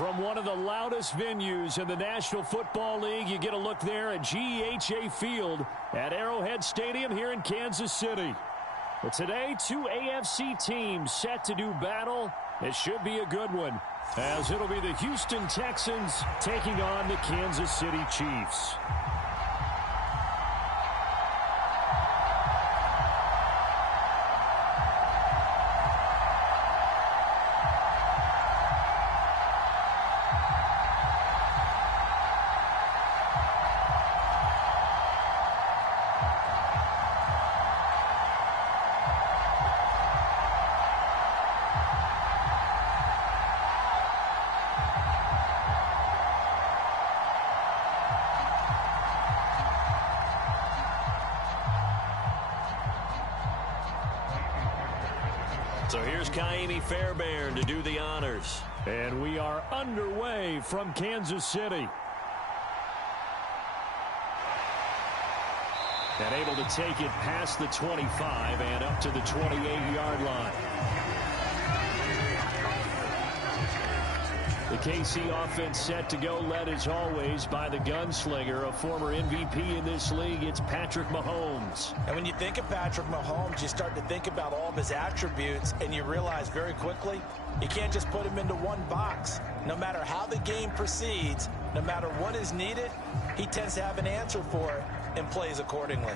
From one of the loudest venues in the National Football League, you get a look there at GEHA Field at Arrowhead Stadium here in Kansas City. But today, two AFC teams set to do battle. It should be a good one, as it'll be the Houston Texans taking on the Kansas City Chiefs. So here's Kaimi Fairbairn to do the honors. And we are underway from Kansas City. And able to take it past the 25 and up to the 28-yard line. The KC offense set to go, led as always by the gunslinger, a former MVP in this league. It's Patrick Mahomes. And when you think of Patrick Mahomes, you start to think about all of his attributes, and you realize very quickly you can't just put him into one box. No matter how the game proceeds, no matter what is needed, he tends to have an answer for it and plays accordingly.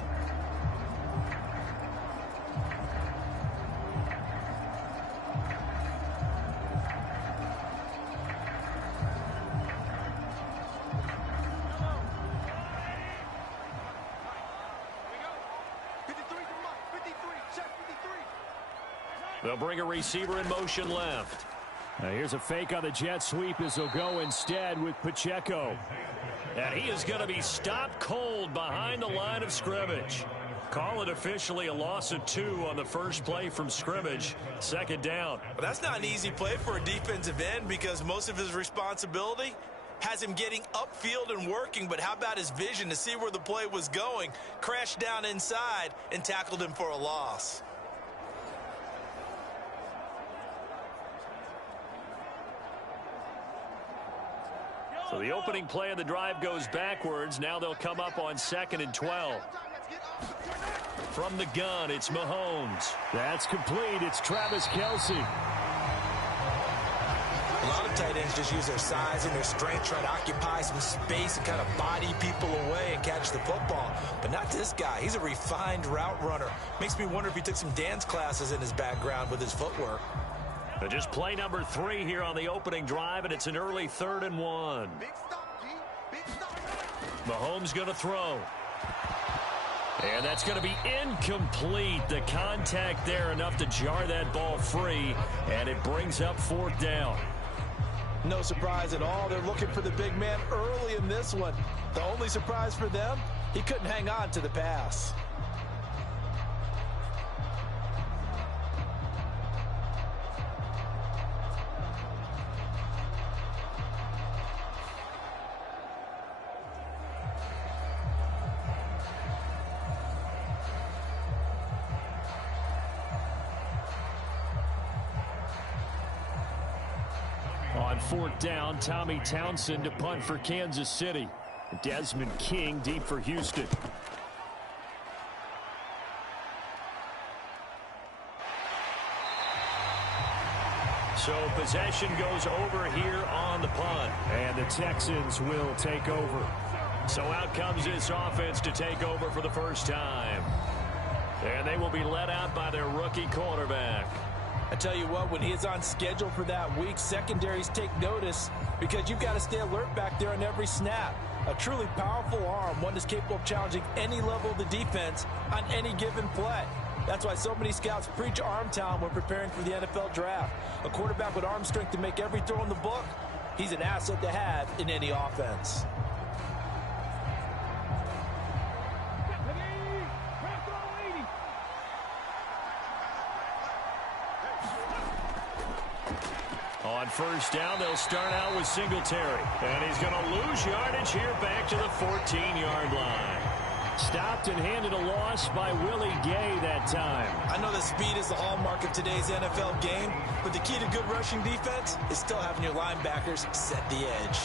They'll bring a receiver in motion left. Now here's a fake on the jet sweep as they'll go instead with Pacheco. And he is going to be stopped cold behind the line of scrimmage. Call it officially a loss of 2 on the first play from scrimmage. Second down. Well, that's not an easy play for a defensive end because most of his responsibility has him getting upfield and working, but how about his vision to see where the play was going? Crashed down inside and tackled him for a loss. So the opening play of the drive goes backwards. Now they'll come up on 2nd and 12. From the gun, it's Mahomes. That's complete. It's Travis Kelce. A lot of tight ends just use their size and their strength, try to occupy some space and kind of body people away and catch the football. But not this guy. He's a refined route runner. Makes me wonder if he took some dance classes in his background with his footwork. But just play number 3 here on the opening drive, and it's an early 3rd and 1. Mahomes going to throw. And that's going to be incomplete. The contact there enough to jar that ball free, and it brings up 4th down. No surprise at all. They're looking for the big man early in this one. The only surprise for them, he couldn't hang on to the pass. On 4th down, Tommy Townsend to punt for Kansas City. Desmond King deep for Houston. So possession goes over here on the punt. And the Texans will take over. So out comes this offense to take over for the first time. And they will be led out by their rookie quarterback. I tell you what, when he is on schedule for that week, secondaries take notice because you've got to stay alert back there on every snap. A truly powerful arm, one that's capable of challenging any level of the defense on any given play. That's why so many scouts preach arm talent when preparing for the NFL draft. A quarterback with arm strength to make every throw in the book, he's an asset to have in any offense. On 1st down, they'll start out with Singletary. And he's going to lose yardage here back to the 14-yard line. Stopped and handed a loss by Willie Gay that time. I know that speed is the hallmark of today's NFL game, but the key to good rushing defense is still having your linebackers set the edge.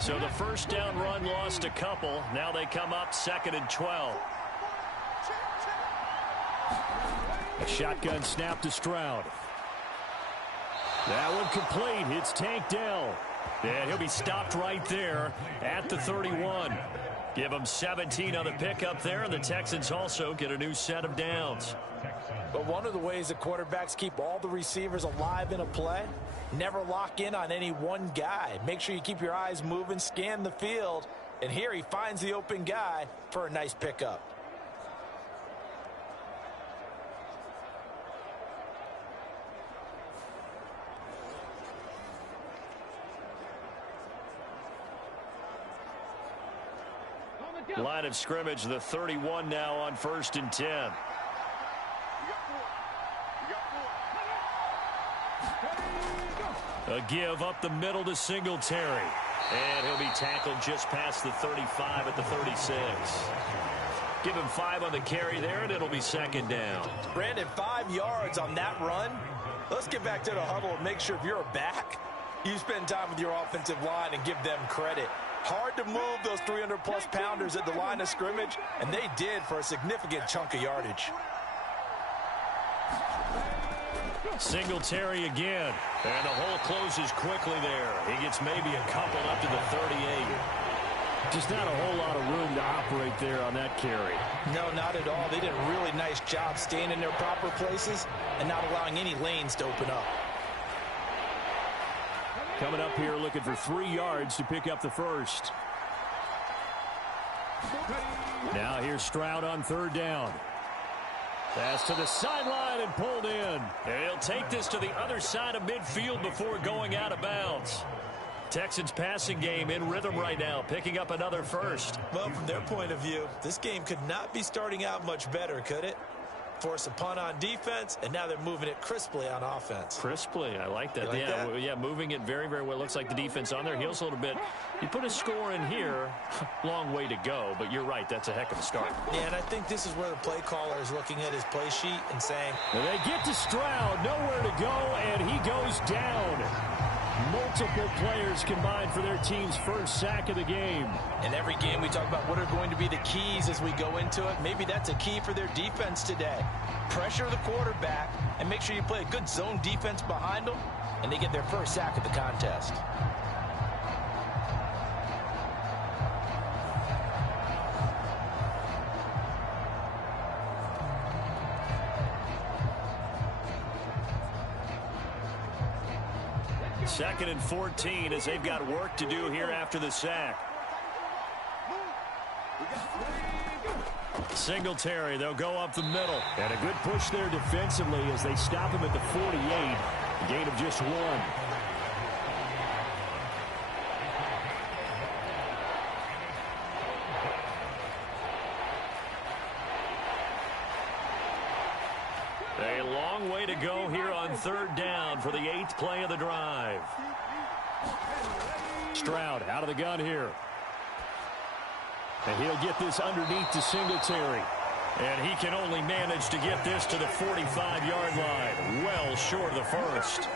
So the first down run lost a couple. Now they come up 2nd and 12. A shotgun snap to Stroud. That one complete. It's Tank Dell. And he'll be stopped right there at the 31. Give them 17 on the pickup there, and the Texans also get a new set of downs. But one of the ways that quarterbacks keep all the receivers alive in a play, never lock in on any one guy. Make sure you keep your eyes moving, scan the field, and here he finds the open guy for a nice pickup. Line of scrimmage, the 31 now on 1st and 10. A give up the middle to Singletary. And he'll be tackled just past the 35 at the 36. Give him 5 on the carry there, and it'll be 2nd down. Brandon, 5 yards on that run. Let's get back to the huddle and make sure if you're a back, you spend time with your offensive line and give them credit. Hard to move those 300-plus pounders at the line of scrimmage, and they did for a significant chunk of yardage. Singletary again, and the hole closes quickly there. He gets maybe a couple up to the 38. Just not a whole lot of room to operate there on that carry. No, not at all. They did a really nice job staying in their proper places and not allowing any lanes to open up. Coming up here looking for 3 yards to pick up the first. Now here's Stroud on 3rd down. Pass to the sideline and pulled in. And he'll take this to the other side of midfield before going out of bounds. Texans passing game in rhythm right now, picking up another first. Well, from their point of view, this game could not be starting out much better, could it? Force a punt on defense, and now they're moving it crisply on offense. Crisply, I like that. Like that? Yeah, moving it very, very well. Looks like the defense on their heels a little bit. You put a score in here, long way to go, but you're right, that's a heck of a start. Yeah, and I think this is where the play caller is looking at his play sheet and saying, well, they get to Stroud, nowhere to go, and he goes down. Multiple players combined for their team's first sack of the game. In every game we talk about what are going to be the keys as we go into it. Maybe that's a key for their defense today. Pressure the quarterback and make sure you play a good zone defense behind them, and they get their first sack of the contest. Second and 14 as they've got work to do here after the sack. Singletary, they'll go up the middle. And a good push there defensively as they stop him at the 48. A gain of just 1. A long way to go here on 3rd down for the 8th play of the drive. Stroud out of the gun here. And he'll get this underneath to Singletary. And he can only manage to get this to the 45-yard line. Well short of the first.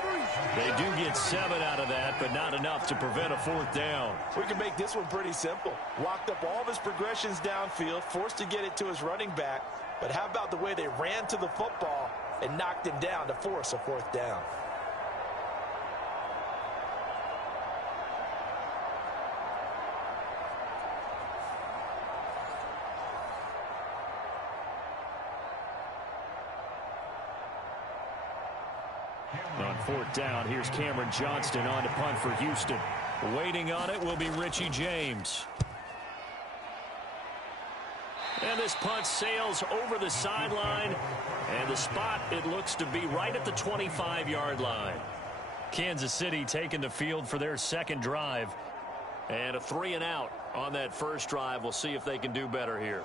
They do get 7 out of that, but not enough to prevent a 4th down. We can make this one pretty simple. Locked up all of his progressions downfield, forced to get it to his running back. But how about the way they ran to the football and knocked him down to force a 4th down? On 4th down, here's Cameron Johnston on to punt for Houston. Waiting on it will be Richie James. And this punt sails over the sideline. And the spot, it looks to be right at the 25-yard line. Kansas City taking the field for their 2nd drive. And a 3-and-out on that first drive. We'll see if they can do better here.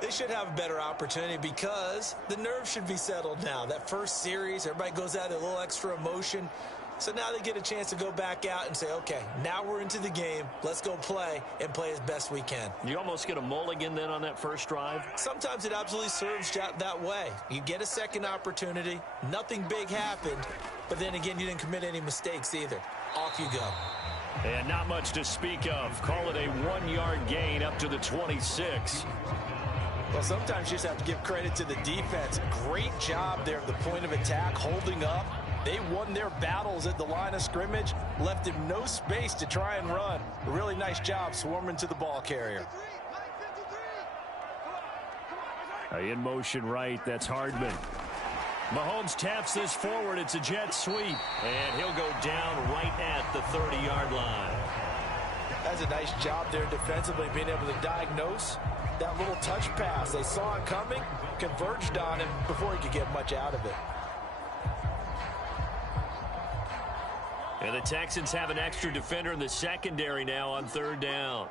They should have a better opportunity because the nerves should be settled now. That first series, everybody goes out with a little extra emotion. So now they get a chance to go back out and say, okay, now we're into the game. Let's go play and play as best we can. You almost get a mulligan then on that first drive? Sometimes it absolutely serves that way. You get a second opportunity. Nothing big happened. But then again, you didn't commit any mistakes either. Off you go. And not much to speak of. Call it a 1-yard gain up to the 26. Well, sometimes you just have to give credit to the defense. Great job there at the point of attack, holding up. They won their battles at the line of scrimmage, left him no space to try and run. A really nice job swarming to the ball carrier. In motion right, that's Hardman. Mahomes taps this forward. It's a jet sweep. And he'll go down right at the 30-yard line. That's a nice job there defensively, being able to diagnose that little touch pass. They saw it coming, converged on him before he could get much out of it. And the Texans have an extra defender in the secondary now on third down.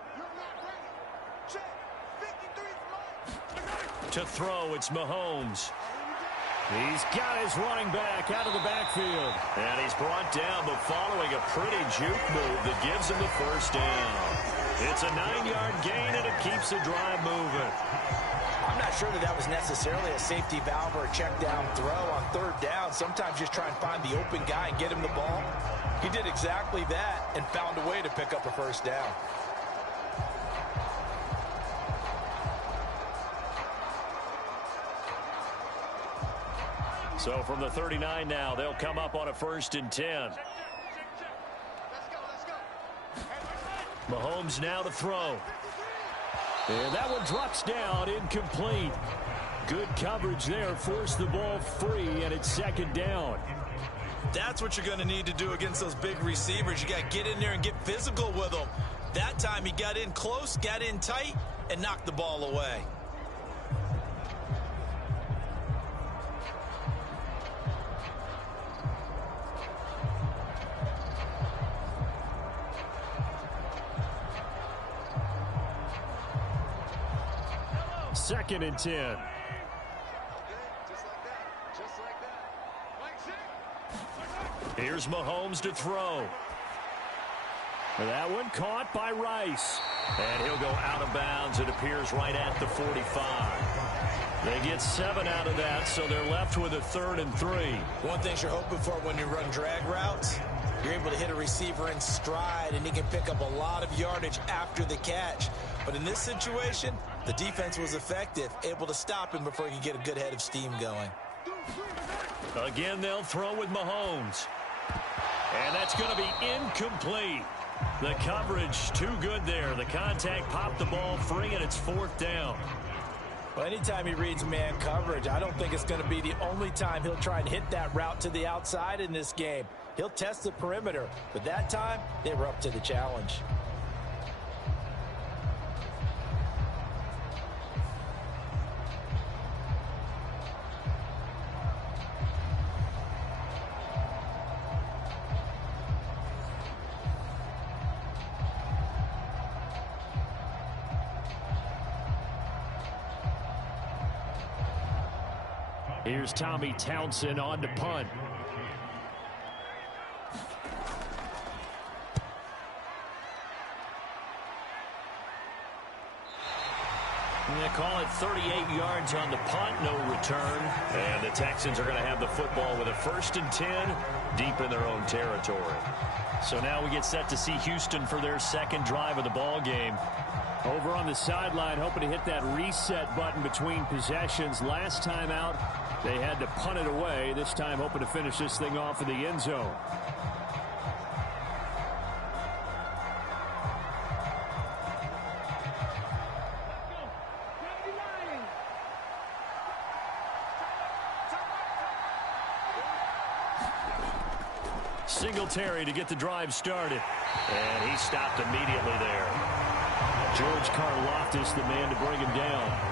To throw, it's Mahomes. He's got his running back out of the backfield. And he's brought down, but following a pretty juke move that gives him the first down. It's a 9-yard gain, and it keeps the drive moving. I'm not sure that was necessarily a safety valve or a check down throw on third down. Sometimes just try and find the open guy and get him the ball. He did exactly that and found a way to pick up a first down. So from the 39 now, they'll come up on a 1st and 10. Mahomes now to throw. And that one drops down, incomplete. Good coverage there, forced the ball free, and it's 2nd down. That's what you're going to need to do against those big receivers. You got to get in there and get physical with them. That time he got in close, got in tight, and knocked the ball away. Second and 10. Here's Mahomes to throw. That one caught by Rice. And he'll go out of bounds. It appears right at the 45. They get 7 out of that, so they're left with a 3rd and 3. One thing you're hoping for when you run drag routes, you're able to hit a receiver in stride, and he can pick up a lot of yardage after the catch. But in this situation, the defense was effective, able to stop him before he could get a good head of steam going. Again, they'll throw with Mahomes. And that's going to be incomplete. The coverage too good there. The contact popped the ball free, and it's 4th down. Well, anytime he reads man coverage, I don't think it's going to be the only time he'll try and hit that route to the outside in this game. He'll test the perimeter, but that time, they were up to the challenge. Here's Tommy Townsend on to punt. They call it 38 yards on the punt, no return. And the Texans are going to have the football with a 1st and 10 deep in their own territory. So now we get set to see Houston for their 2nd drive of the ball game. Over on the sideline, hoping to hit that reset button between possessions. Last time out, they had to punt it away. This time, hoping to finish this thing off in the end zone. Singletary to get the drive started. And he stopped immediately there. George Karlaftis, the man to bring him down.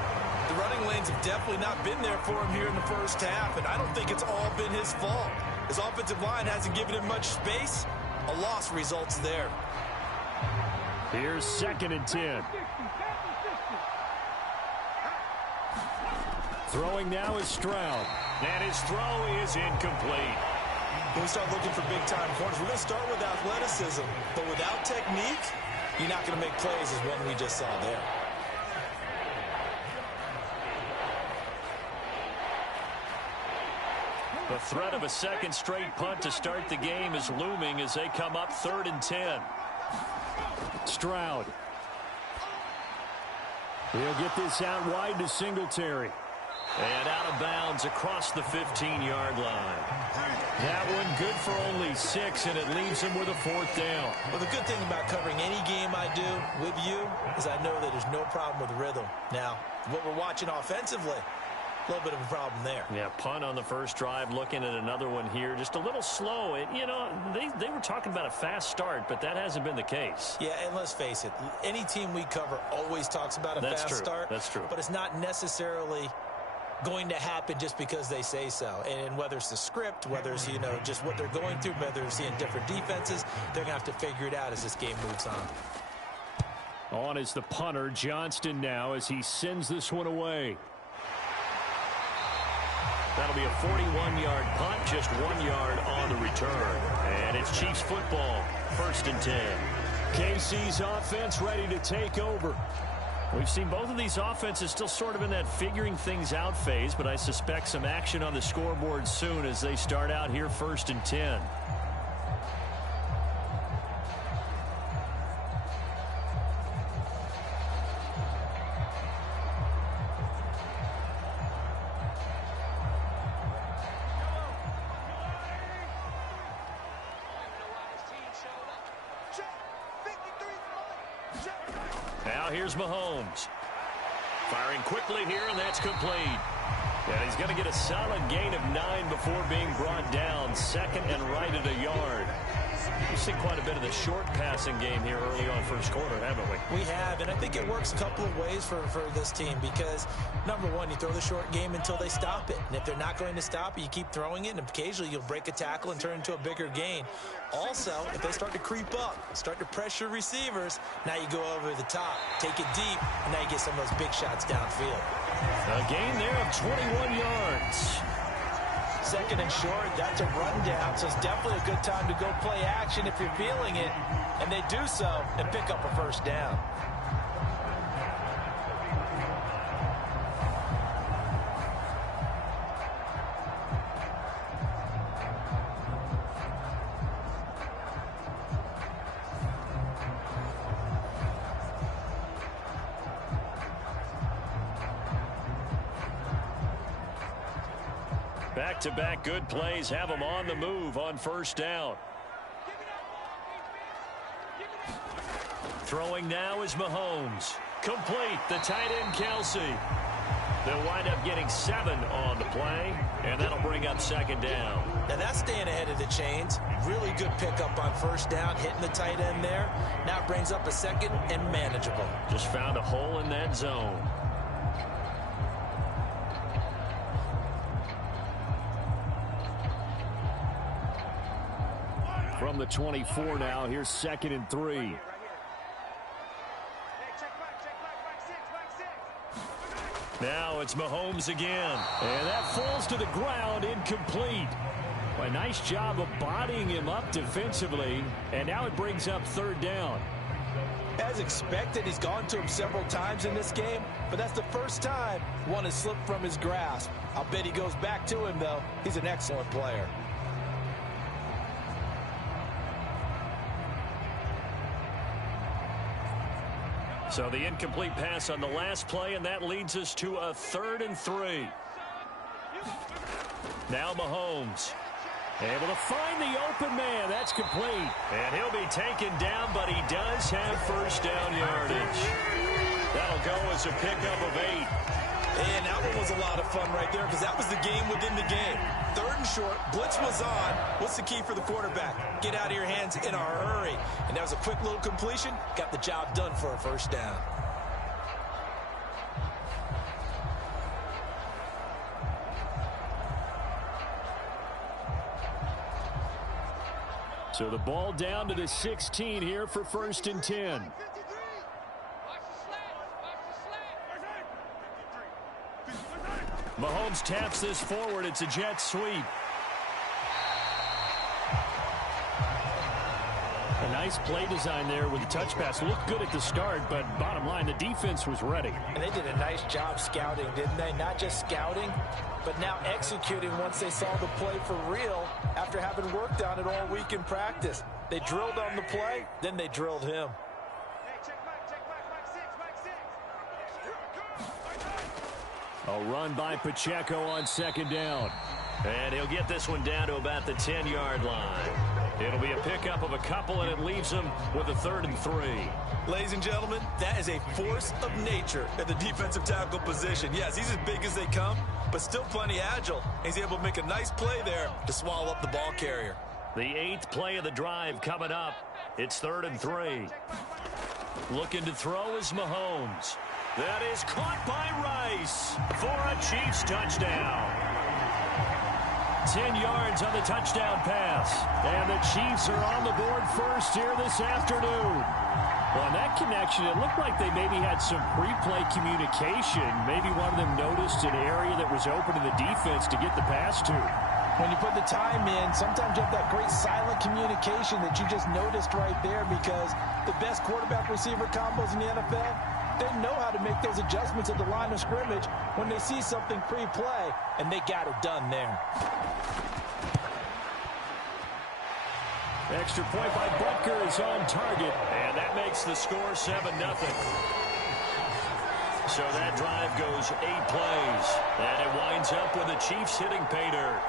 The running lanes have definitely not been there for him here in the first half, and I don't think it's all been his fault. His offensive line hasn't given him much space. A loss results there. Here's 2nd and 10. Throwing now is Stroud. And his throw is incomplete. When we start looking for big-time corners, we're going to start with athleticism. But without technique, you're not going to make plays as one we just saw there. The threat of a second straight punt to start the game is looming as they come up 3rd and 10. Stroud. He'll get this out wide to Singletary. And out of bounds across the 15-yard line. That one good for only 6, and it leaves him with a 4th down. Well, the good thing about covering any game I do with you is I know that there's no problem with rhythm. Now, what we're watching offensively, a little bit of a problem there. Yeah, punt on the first drive, looking at another one here. Just a little slow. You know, they were talking about a fast start, but that hasn't been the case. Yeah, and let's face it, any team we cover always talks about a fast start. That's true. But it's not necessarily going to happen just because they say so. And whether it's the script, whether it's, you know, just what they're going through, whether they're seeing different defenses, they're going to have to figure it out as this game moves on. On is the punter, Johnston, now as he sends this one away. That'll be a 41-yard punt, just 1 yard on the return. And it's Chiefs football, 1st and 10. KC's offense ready to take over. We've seen both of these offenses still sort of in that figuring things out phase, but I suspect some action on the scoreboard soon as they start out here 1st and 10. Now here's Mahomes. Firing quickly here, and that's complete. And he's going to get a solid gain of 9 before being brought down. 2nd and right at a yard. We've seen quite a bit of the short passing game here early on first quarter, haven't we? We have, and I think it works a couple of ways for this team because, number one, you throw the short game until they stop it. And if they're not going to stop it, you keep throwing it, and occasionally you'll break a tackle and turn into a bigger gain. Also, if they start to creep up, start to pressure receivers, now you go over the top, take it deep, and now you get some of those big shots downfield. A gain there of 21 yards. 2nd and short, that's a rundown, so it's definitely a good time to go play action if you're feeling it, and they do so and pick up a 1st down. Back-to-back good plays have them on the move on 1st down. Throwing now is Mahomes. Complete, the tight end Kelsey. They'll wind up getting 7 on the play, and that'll bring up 2nd down. Now that's staying ahead of the chains. Really good pickup on 1st down, hitting the tight end there. Now it brings up a 2nd and manageable. Just found a hole in that zone. From the 24 now, here's 2nd and 3. Now it's Mahomes again. And that falls to the ground, incomplete. A nice job of bodying him up defensively, and now it brings up 3rd down. As expected, he's gone to him several times in this game, but that's the first time one has slipped from his grasp. I'll bet he goes back to him, though. He's an excellent player. So the incomplete pass on the last play, and that leads us to a 3rd and 3. Now Mahomes. Able to find the open man. That's complete. And he'll be taken down, but he does have 1st down yardage. That'll go as a pickup of 8. And that one was a lot of fun right there because that was the game within the game. 3rd and short, blitz was on. What's the key for the quarterback? Get out of your hands in a hurry. And that was a quick little completion. Got the job done for a 1st down. So the ball down to the 16 here for 1st and 10. Mahomes taps this forward. It's a jet sweep. A nice play design there with the touch pass. Looked good at the start, but bottom line, the defense was ready. And they did a nice job scouting, didn't they? Not just scouting, but now executing once they saw the play for real after having worked on it all week in practice. They drilled on the play, then they drilled him. A run by Pacheco on second down. And he'll get this one down to about the 10-yard line. It'll be a pickup of a couple, and it leaves him with a 3rd and 3. Ladies and gentlemen, that is a force of nature at the defensive tackle position. Yes, he's as big as they come, but still plenty agile. He's able to make a nice play there to swallow up the ball carrier. The 8th play of the drive coming up. It's 3rd and 3. Looking to throw is Mahomes. That is caught by Rice for a Chiefs touchdown. 10 yards on the touchdown pass. And the Chiefs are on the board first here this afternoon. Well, in that connection, it looked like they maybe had some pre-play communication. Maybe one of them noticed an area that was open to the defense to get the pass to. When you put the time in, sometimes you have that great silent communication that you just noticed right there, because the best quarterback-receiver combos in the NFL, they know how to make those adjustments at the line of scrimmage when they see something pre-play, and they got it done there. Extra point by Butker is on target. And that makes the score 7-0. So that drive goes 8 plays. And it winds up with the Chiefs hitting pay dirt.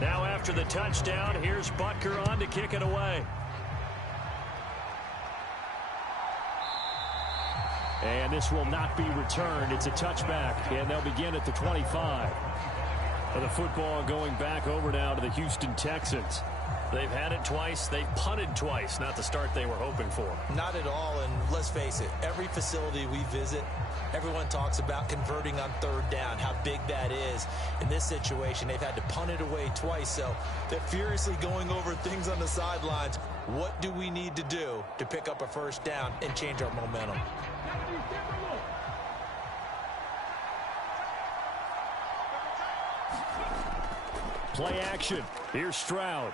Now after the touchdown, here's Butker on to kick it away. And this will not be returned. It's a touchback, and they'll begin at the 25. And the football going back over now to the Houston Texans. They've had it twice. They've punted twice. Not the start they were hoping for. Not at all, and let's face it, every facility we visit, everyone talks about converting on 3rd down, how big that is. In this situation, they've had to punt it away twice, so they're furiously going over things on the sidelines. What do we need to do to pick up a 1st down and change our momentum? Play action. Here's Stroud.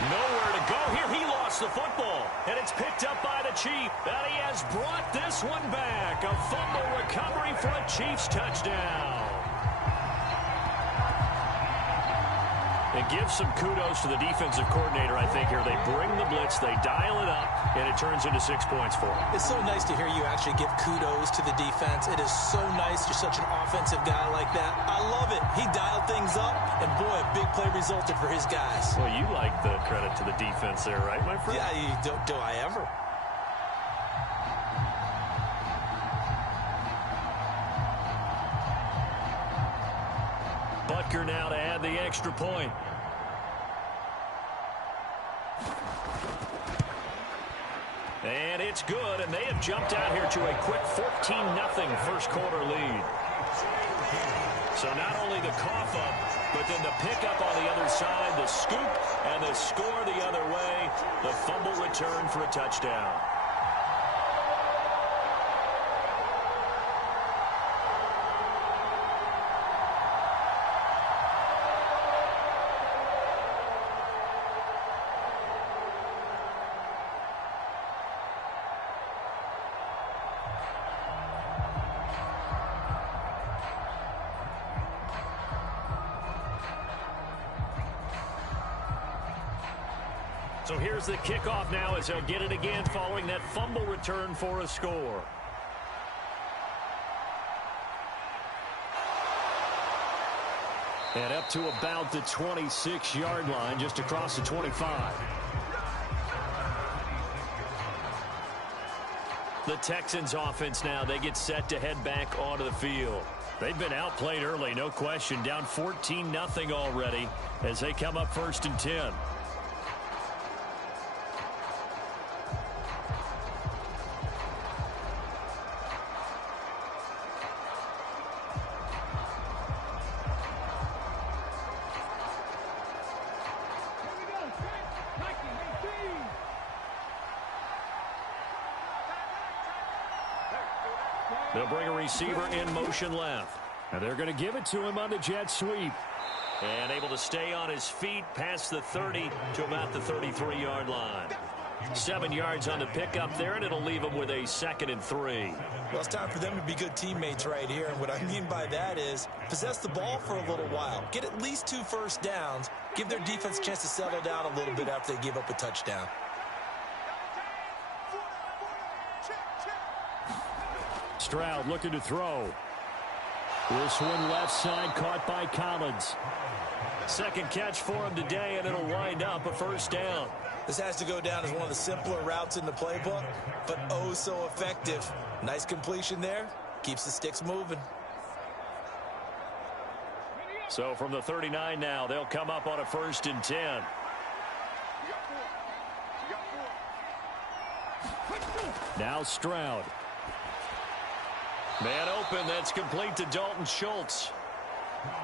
Nowhere to go here. He lost the football, and it's picked up by the Chiefs. And he has brought this one back. A fumble recovery for a Chiefs touchdown. And give some kudos to the defensive coordinator, I think, here. They bring the blitz, they dial it up, and it turns into 6 points for them. It's so nice to hear you actually give kudos to the defense. It is so nice. You're such an offensive guy like that. I love it. He dialed things up, and boy, a big play resulted for his guys. Well, you like the credit to the defense there, right, my friend? Yeah, do I ever? Butker now to add the extra point. And it's good, and they have jumped out here to a quick 14-0 first quarter lead. So not only the cough up, but then the pickup on the other side, the scoop, and the score the other way. The fumble return for a touchdown. So here's the kickoff now as they'll get it again following that fumble return for a score. And up to about the 26-yard line, just across the 25. The Texans offense now, they get set to head back onto the field. They've been outplayed early, no question. Down 14-0 already as they come up 1st and 10. They'll bring a receiver in motion left. And they're going to give it to him on the jet sweep. And able to stay on his feet past the 30 to about the 33-yard line. 7 yards on the pickup there, and it'll leave him with a 2nd and 3. Well, it's time for them to be good teammates right here. And what I mean by that is possess the ball for a little while. Get at least 2 first downs. Give their defense a chance to settle down a little bit after they give up a touchdown. Stroud looking to throw. This one left side caught by Collins. 2nd catch for him today, and it'll wind up a 1st down. This has to go down as one of the simpler routes in the playbook, but oh so effective. Nice completion there. Keeps the sticks moving. So from the 39 now, they'll come up on a 1st and 10. Now Stroud. Man open, that's complete to Dalton Schultz.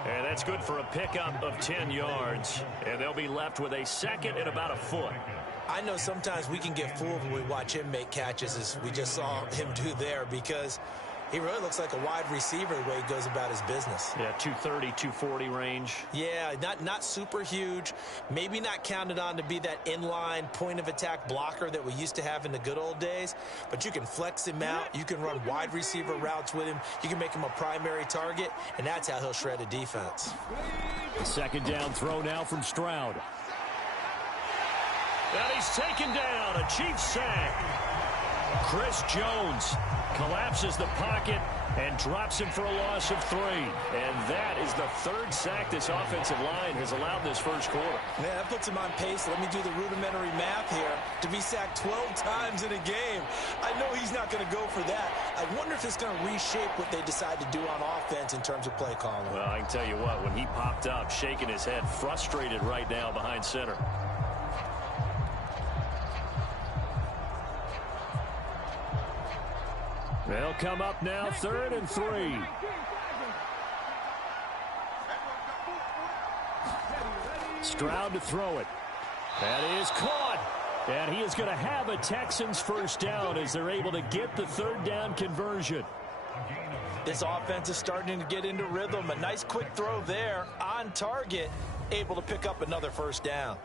And that's good for a pickup of 10 yards. And they'll be left with a 2nd and about a foot. I know sometimes we can get fooled when we watch him make catches, as we just saw him do there, because he really looks like a wide receiver the way he goes about his business. Yeah, 230, 240 range. Yeah, not super huge. Maybe not counted on to be that inline point-of-attack blocker that we used to have in the good old days. But you can flex him out. You can run wide receiver routes with him. You can make him a primary target, and that's how he'll shred a defense. 2nd down throw now from Stroud. And he's taken down. A Chiefs sack. Chris Jones collapses the pocket and drops him for a loss of 3. And that is the 3rd sack this offensive line has allowed this 1st quarter. Man, that puts him on pace. Let me do the rudimentary math here. To be sacked 12 times in a game, I know he's not going to go for that. I wonder if it's going to reshape what they decide to do on offense in terms of play calling. Well, I can tell you what, when he popped up, shaking his head, frustrated right now behind center. They'll come up now 3rd and 3. Stroud to throw it. That is caught. And he is going to have a Texans 1st down as they're able to get the 3rd down conversion. This offense is starting to get into rhythm. A nice quick throw there on target, able to pick up another 1st down.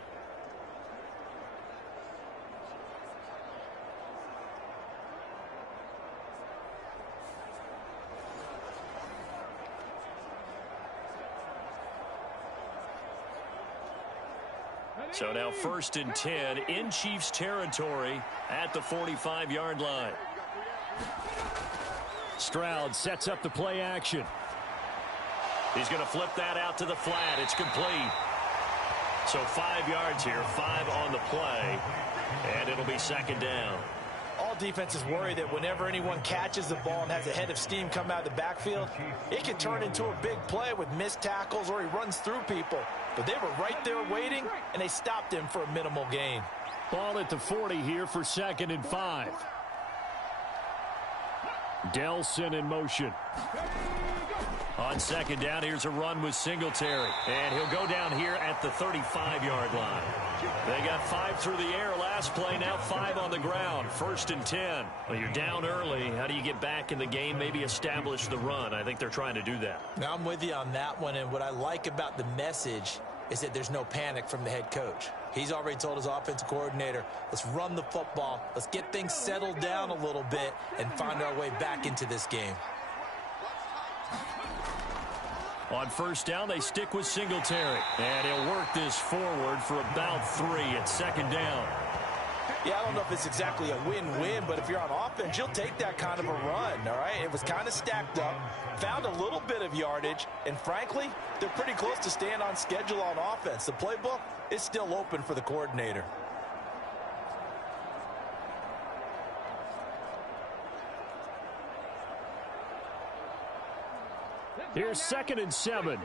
So now 1st and 10 in Chiefs territory at the 45-yard line. Stroud sets up the play action. He's going to flip that out to the flat. It's complete. So 5 yards here, 5 on the play, and it'll be 2nd down. All defenses worry that whenever anyone catches the ball and has a head of steam come out of the backfield, it can turn into a big play with missed tackles or he runs through people. But they were right there waiting, and they stopped him for a minimal gain. Ball at the 40 here for 2nd and 5. Delson in motion. On 2nd down, here's a run with Singletary. And he'll go down here at the 35-yard line. They got 5 through the air last play, now 5 on the ground. 1st and 10. Well, you're down early. How do you get back in the game, maybe establish the run? I think they're trying to do that. Now, I'm with you on that one, and what I like about the message is that there's no panic from the head coach. He's already told his offensive coordinator, let's run the football, let's get things settled down a little bit and find our way back into this game. On 1st down, they stick with Singletary. And he'll work this forward for about 3 at 2nd down. Yeah, I don't know if it's exactly a win-win, but if you're on offense, you'll take that kind of a run, all right? It was kind of stacked up, found a little bit of yardage, and frankly, they're pretty close to staying on schedule on offense. The playbook is still open for the coordinator. Here's 2nd and 7.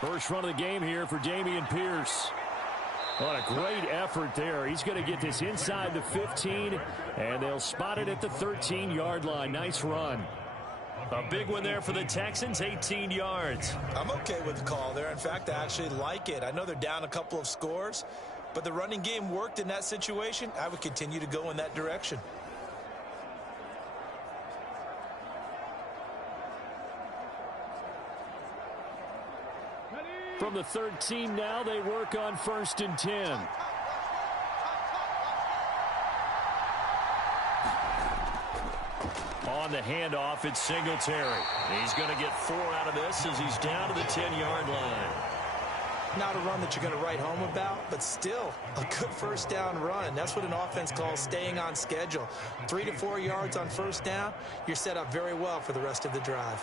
First run of the game here for Dameon Pierce. What a great effort there. He's going to get this inside the 15, and they'll spot it at the 13-yard line. Nice run. A big one there for the Texans, 18 yards. I'm okay with the call there. In fact, I actually like it. I know they're down a couple of scores, but the running game worked in that situation. I would continue to go in that direction. From the 13 now, they work on 1st and 10. On the handoff, it's Singletary. He's going to get 4 out of this as he's down to the 10-yard line. Not a run that you're going to write home about, but still a good first down run. That's what an offense calls staying on schedule. 3 to 4 yards on first down, you're set up very well for the rest of the drive.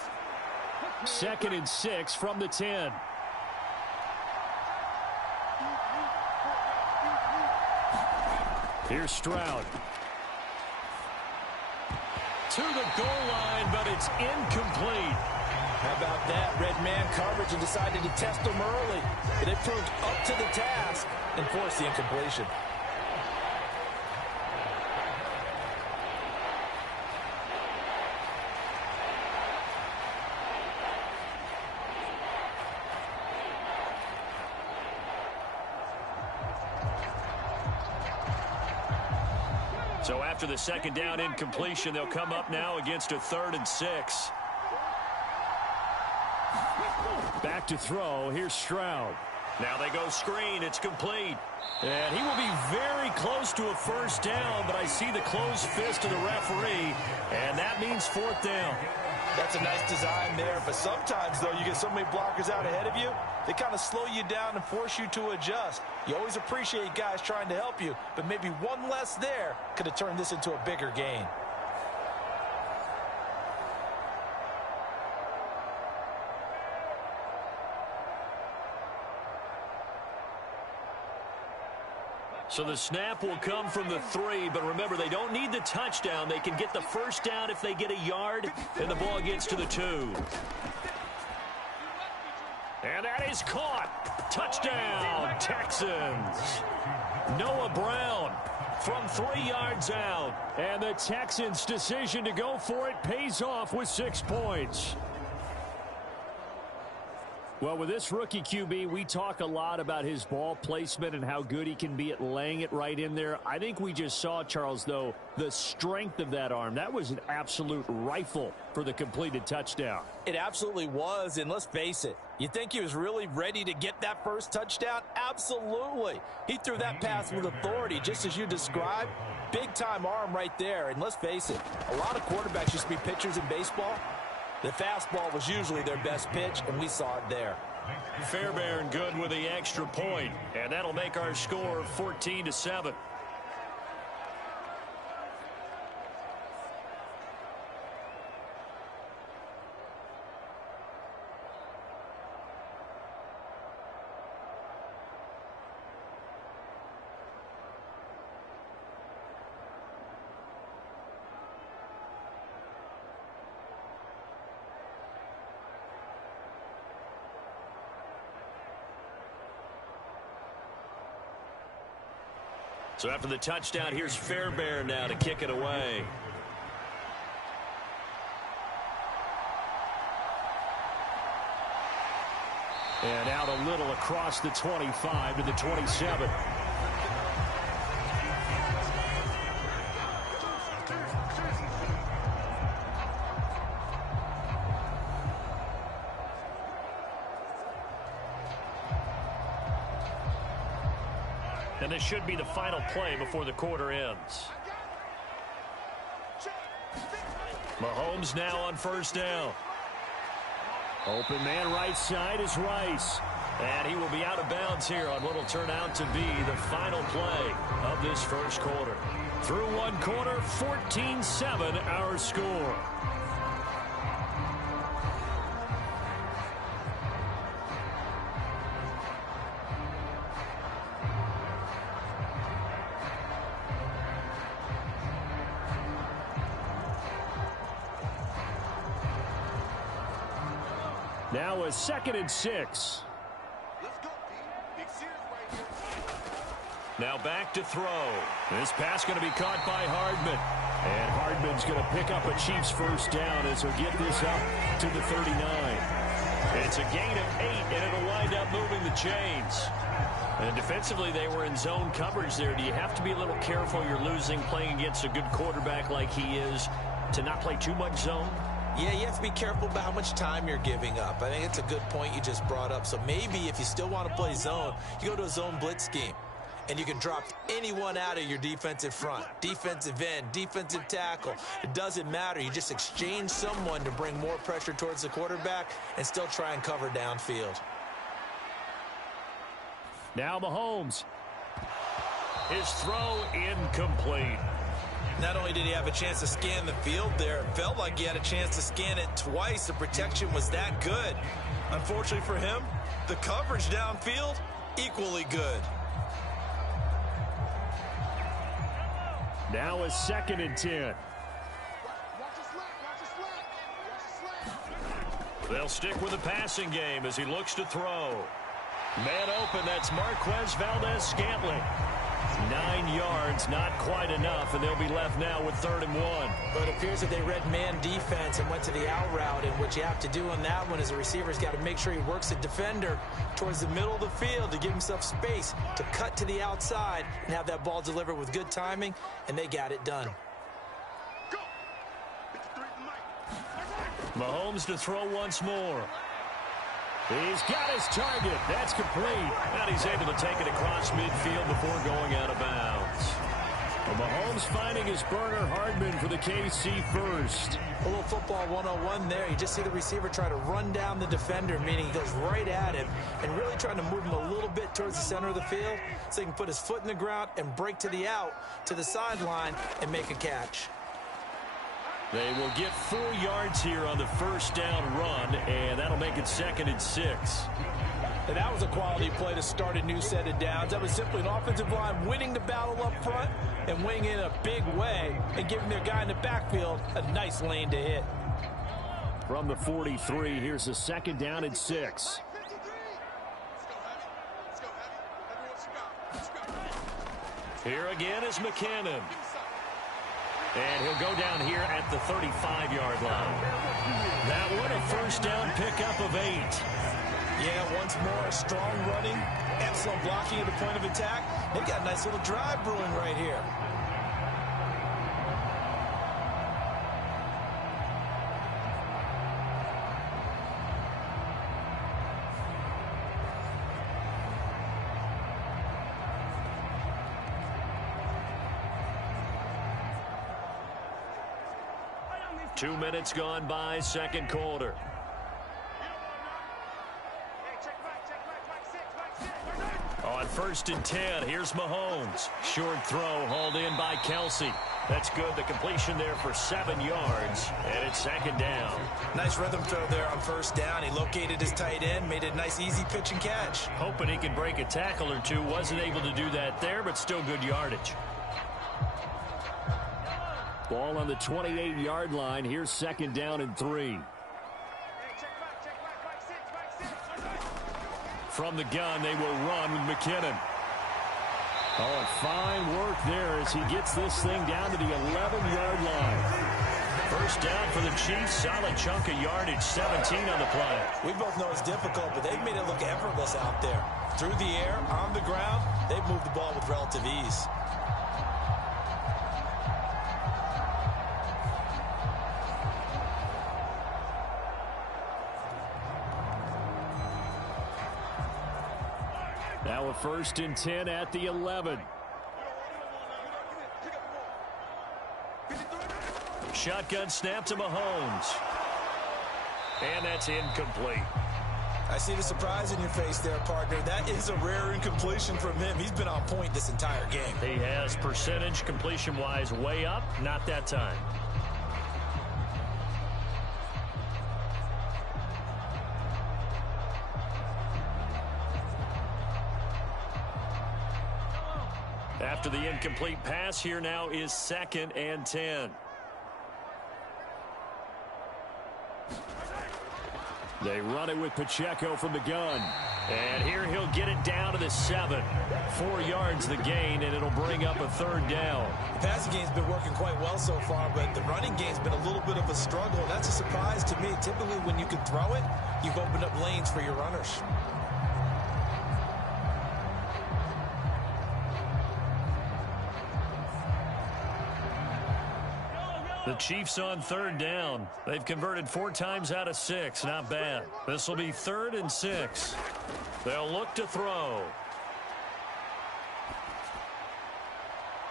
2nd and 6 from the 10. Here's Stroud. To the goal line, but it's incomplete. How about that? Red man coverage and decided to test them early. But it proved up to the task and forced the incompletion. So after the 2nd down incompletion, they'll come up now against a 3rd and 6. Back to throw. Here's Stroud. Now they go screen. It's complete. And he will be very close to a first down, but I see the closed fist of the referee, and that means 4th down. That's a nice design there, but sometimes, though, you get so many blockers out ahead of you, they kind of slow you down and force you to adjust. You always appreciate guys trying to help you, but maybe one less there could have turned this into a bigger gain. So the snap will come from the 3, but remember, they don't need the touchdown. They can get the first down if they get a yard, and the ball gets to the 2. And that is caught. Touchdown, Texans. Noah Brown from 3 yards out. And the Texans' decision to go for it pays off with 6 points. Well, with this rookie QB, we talk a lot about his ball placement and how good he can be at laying it right in there. I think we just saw, Charles, though, the strength of that arm. That was an absolute rifle for the completed touchdown. It absolutely was, and let's face it, you think he was really ready to get that first touchdown? Absolutely. He threw that pass with authority, just as you described. Big-time arm right there, and let's face it, a lot of quarterbacks used to be pitchers in baseball. The fastball was usually their best pitch, and we saw it there. Fairbairn good with the extra point, and that'll make our score 14-7. So after the touchdown, here's Fairbairn now to kick it away. And out a little across the 25 to the 27. And this should be the final play before the quarter ends. Mahomes now on first down. Open man right side is Rice. And he will be out of bounds here on what will turn out to be the final play of this first quarter. Through one quarter, 14-7 our score. Now a 2nd and 6. Now back to throw. This pass going to be caught by Hardman. And Hardman's going to pick up a Chiefs first down as he'll get this up to the 39. It's a gain of 8, and it'll wind up moving the chains. And defensively, they were in zone coverage there. Do you have to be a little careful? You're losing, playing against a good quarterback like he is, to not play too much zone? Yeah, you have to be careful about how much time you're giving up. I think it's a good point you just brought up. So maybe if you still want to play zone, you go to a zone blitz scheme. And you can drop anyone out of your defensive front, defensive end, defensive tackle. It doesn't matter. You just exchange someone to bring more pressure towards the quarterback and still try and cover downfield. Now Mahomes. His throw incomplete. Not only did he have a chance to scan the field there, it felt like he had a chance to scan it twice. The protection was that good. Unfortunately for him, the coverage downfield, equally good. Now a 2nd and 10. They'll stick with the passing game as he looks to throw. Man open, that's Marquez Valdez-Scantling. 9 yards, not quite enough, and they'll be left now with 3rd and 1. But it appears that they read man defense and went to the out route, and what you have to do on that one is the receiver's got to make sure he works the defender towards the middle of the field to give himself space to cut to the outside and have that ball delivered with good timing, and they got it done. Mahomes to throw once more. He's got his target. That's complete. And he's able to take it across midfield before going out of bounds. Well, Mahomes finding his burner, Hardman for the KC first. A little football 101 there. You just see the receiver try to run down the defender, meaning he goes right at him and really trying to move him a little bit towards the center of the field so he can put his foot in the ground and break to the out, to the sideline, and make a catch. They will get 4 yards here on the first down run, and that'll make it 2nd and 6. And that was a quality play to start a new set of downs. That was simply an offensive line winning the battle up front and winning in a big way and giving their guy in the backfield a nice lane to hit. From the 43, here's a 2nd down and 6. Here again is McKinnon. And he'll go down here at the 35-yard line. That one, a first down pickup of 8. Yeah, once more, strong running, excellent blocking at the point of attack. They've got a nice little drive brewing right here. Two minutes gone by, second quarter. On 1st and 10, here's Mahomes. Short throw hauled in by Kelsey. That's good. The completion there for 7 yards, and it's 2nd down. Nice rhythm throw there on 1st down. He located his tight end, made it a nice, easy pitch and catch. Hoping he could break a tackle or two. Wasn't able to do that there, but still good yardage. Ball on the 28-yard line. Here's 2nd down and 3. From the gun, they will run with McKinnon. Oh, and fine work there as he gets this thing down to the 11-yard line. First down for the Chiefs. Solid chunk of yardage, 17 on the play. We both know it's difficult, but they've made it look effortless out there. Through the air, on the ground, they've moved the ball with relative ease. Now a 1st and 10 at the 11. Shotgun snap to Mahomes. And that's incomplete. I see the surprise in your face there, partner. That is a rare incompletion from him. He's been on point this entire game. He has percentage completion-wise way up. Not that time. After the incomplete pass, here now is 2nd and 10. They run it with Pacheco from the gun. And here he'll get it down to the 7. 4 yards the gain, and it'll bring up a 3rd down. The passing game's been working quite well so far, but the running game's been a little bit of a struggle. That's a surprise to me. Typically, when you can throw it, you've opened up lanes for your runners. The Chiefs on 3rd down. They've converted 4 times out of 6. Not bad. This will be 3rd and 6. They'll look to throw.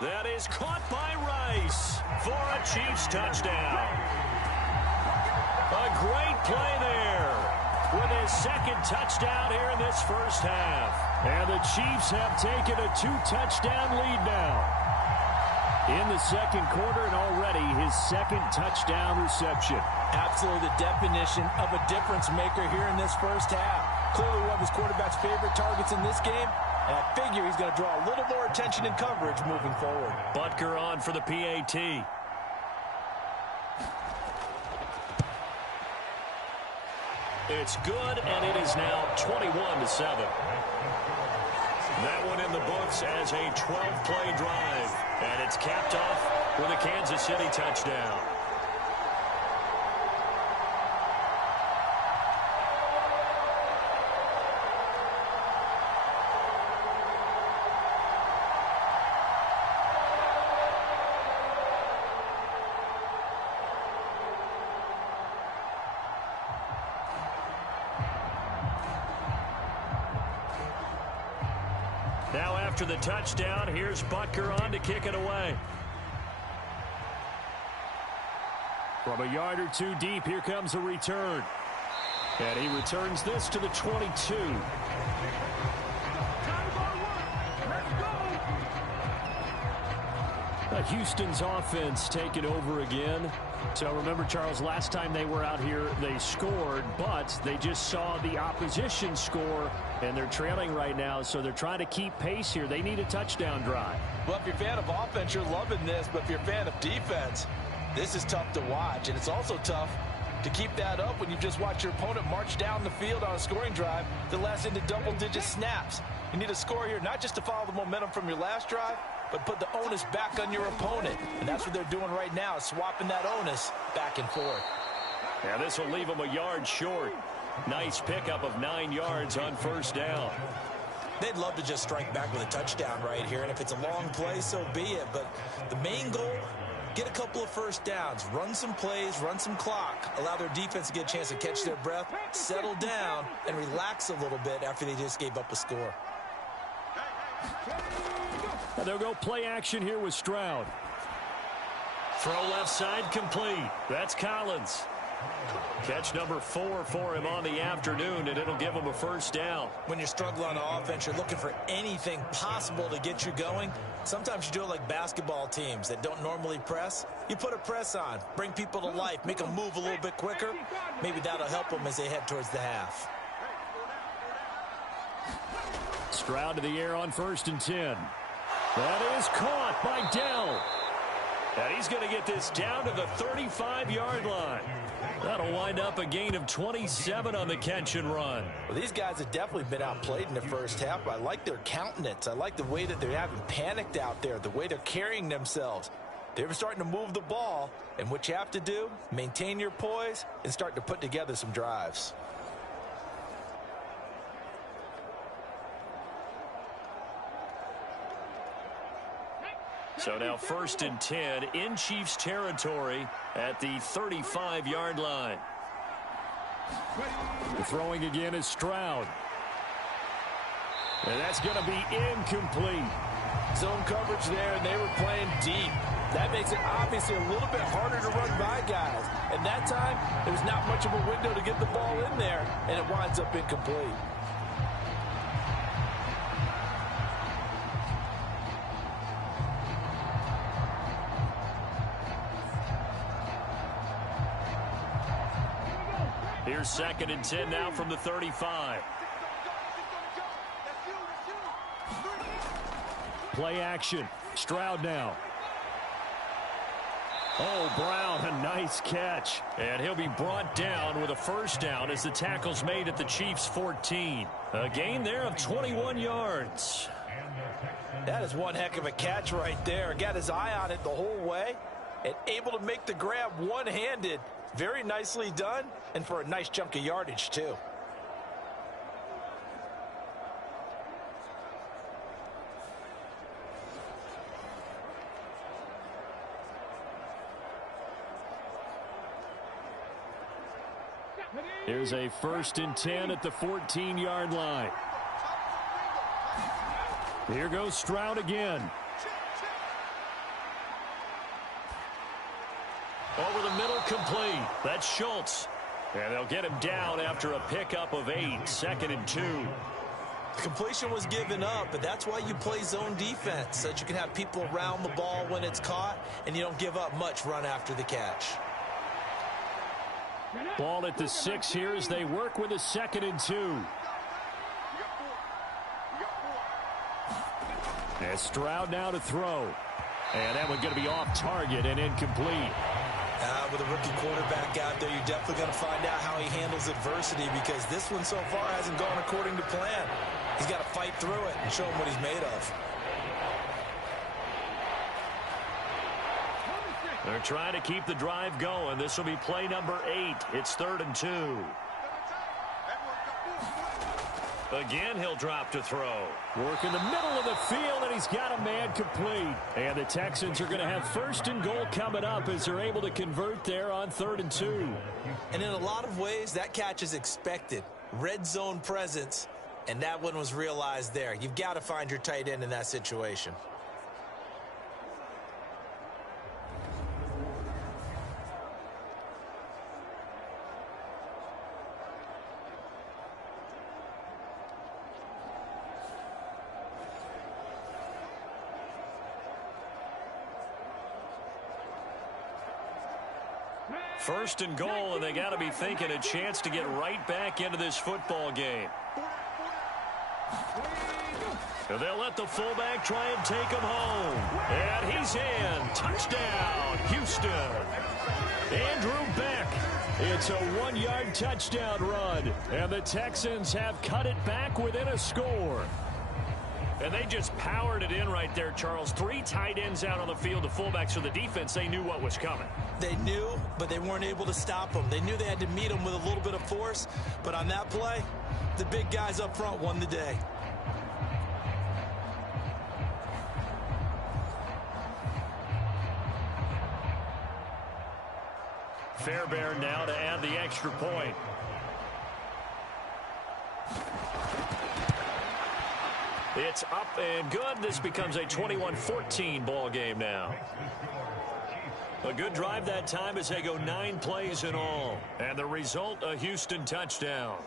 That is caught by Rice for a Chiefs touchdown. A great play there with his 2nd touchdown here in this first half. And the Chiefs have taken a 2-touchdown lead now in the 2nd quarter, and already his 2nd touchdown reception. Absolutely the definition of a difference maker here in this first half. Clearly one of his quarterback's favorite targets in this game, and I figure he's going to draw a little more attention and coverage moving forward. Butker on for the PAT. It's good, and it is now 21-7. That one in the books as a 12-play drive. And it's capped off with a Kansas City touchdown. Now after the touchdown, here's Butker on to kick it away. From a yard or 2 deep, here comes a return. And he returns this to the 22. Houston's offense taking over again. So remember, Charles, last time they were out here, they scored, but they just saw the opposition score, and they're trailing right now, so they're trying to keep pace here. They need a touchdown drive. Well, if you're a fan of offense, you're loving this, but if you're a fan of defense, this is tough to watch, and it's also tough to keep that up when you just watch your opponent march down the field on a scoring drive that lasts into double-digit snaps. You need a score here, not just to follow the momentum from your last drive, but put the onus back on your opponent. And that's what they're doing right now, swapping that onus back and forth. Yeah, this will leave them a yard short. Nice pickup of 9 yards on 1st down. They'd love to just strike back with a touchdown right here, and if it's a long play, so be it. But the main goal, get a couple of 1st downs, run some plays, run some clock, allow their defense to get a chance to catch their breath, settle down, and relax a little bit after they just gave up a score. And they'll go play action here with Stroud. Throw left side complete. That's Collins. Catch number 4 for him on the afternoon, and it'll give him a 1st down. When you're struggling on offense, you're looking for anything possible to get you going. Sometimes you do it like basketball teams that don't normally press. You put a press on, bring people to life, make them move a little bit quicker. Maybe that'll help them as they head towards the half. Stroud to the air on 1st and 10. That is caught by Dell. And he's going to get this down to the 35-yard line. That'll wind up a gain of 27 on the catch and run. Well, these guys have definitely been outplayed in the first half. I like their countenance. I like the way that they haven't panicked out there, the way they're carrying themselves. They're starting to move the ball, and what you have to do, maintain your poise and start to put together some drives. So now 1st and 10 in Chiefs territory at the 35-yard line. The throwing again is Stroud. And that's going to be incomplete. Zone coverage there, and they were playing deep. That makes it obviously a little bit harder to run by guys. And that time, there was not much of a window to get the ball in there, and it winds up incomplete. Here's 2nd and 10 now from the 35. Play action. Stroud now. Oh, Brown, a nice catch. And he'll be brought down with a first down as the tackle's made at the Chiefs' 14. A gain there of 21 yards. That is one heck of a catch right there. Got his eye on it the whole way and able to make the grab one-handed. Very nicely done, and for a nice chunk of yardage, too. Here's a 1st and 10 at the 14-yard line. Here goes Stroud again. Over the middle, complete. That's Schultz. And they'll get him down after a pickup of 8, 2nd and 2. The completion was given up, but that's why you play zone defense, so that you can have people around the ball when it's caught, and you don't give up much run after the catch. Ball at the 6 here as they work with a 2nd and 2. And Stroud now to throw. And that one's going to be off target and incomplete. With a rookie quarterback out there, you're definitely going to find out how he handles adversity, because this one so far hasn't gone according to plan. He's got to fight through it and show him what he's made of. They're trying to keep the drive going. This will be play number 8. It's 3rd and 2. Again, he'll drop to throw. Work in the middle of the field, and he's got a man complete. And the Texans are going to have 1st and goal coming up as they're able to convert there on 3rd and 2. And in a lot of ways, that catch is expected. Red zone presence, and that one was realized there. You've got to find your tight end in that situation. First and goal, and they got to be thinking a chance to get right back into this football game. And they'll let the fullback try and take him home. And he's in. Touchdown, Houston. Andrew Beck. It's a 1-yard touchdown run. And the Texans have cut it back within a score. And they just powered it in right there, Charles. 3 tight ends out on the field, the fullbacks. So the defense, they knew what was coming. They knew, but they weren't able to stop them. They knew they had to meet them with a little bit of force. But on that play, the big guys up front won the day. Fairbairn now to add the extra point. It's up and good. This becomes a 21-14 ball game now. A good drive that time as they go 9 plays in all. And the result, a Houston touchdown.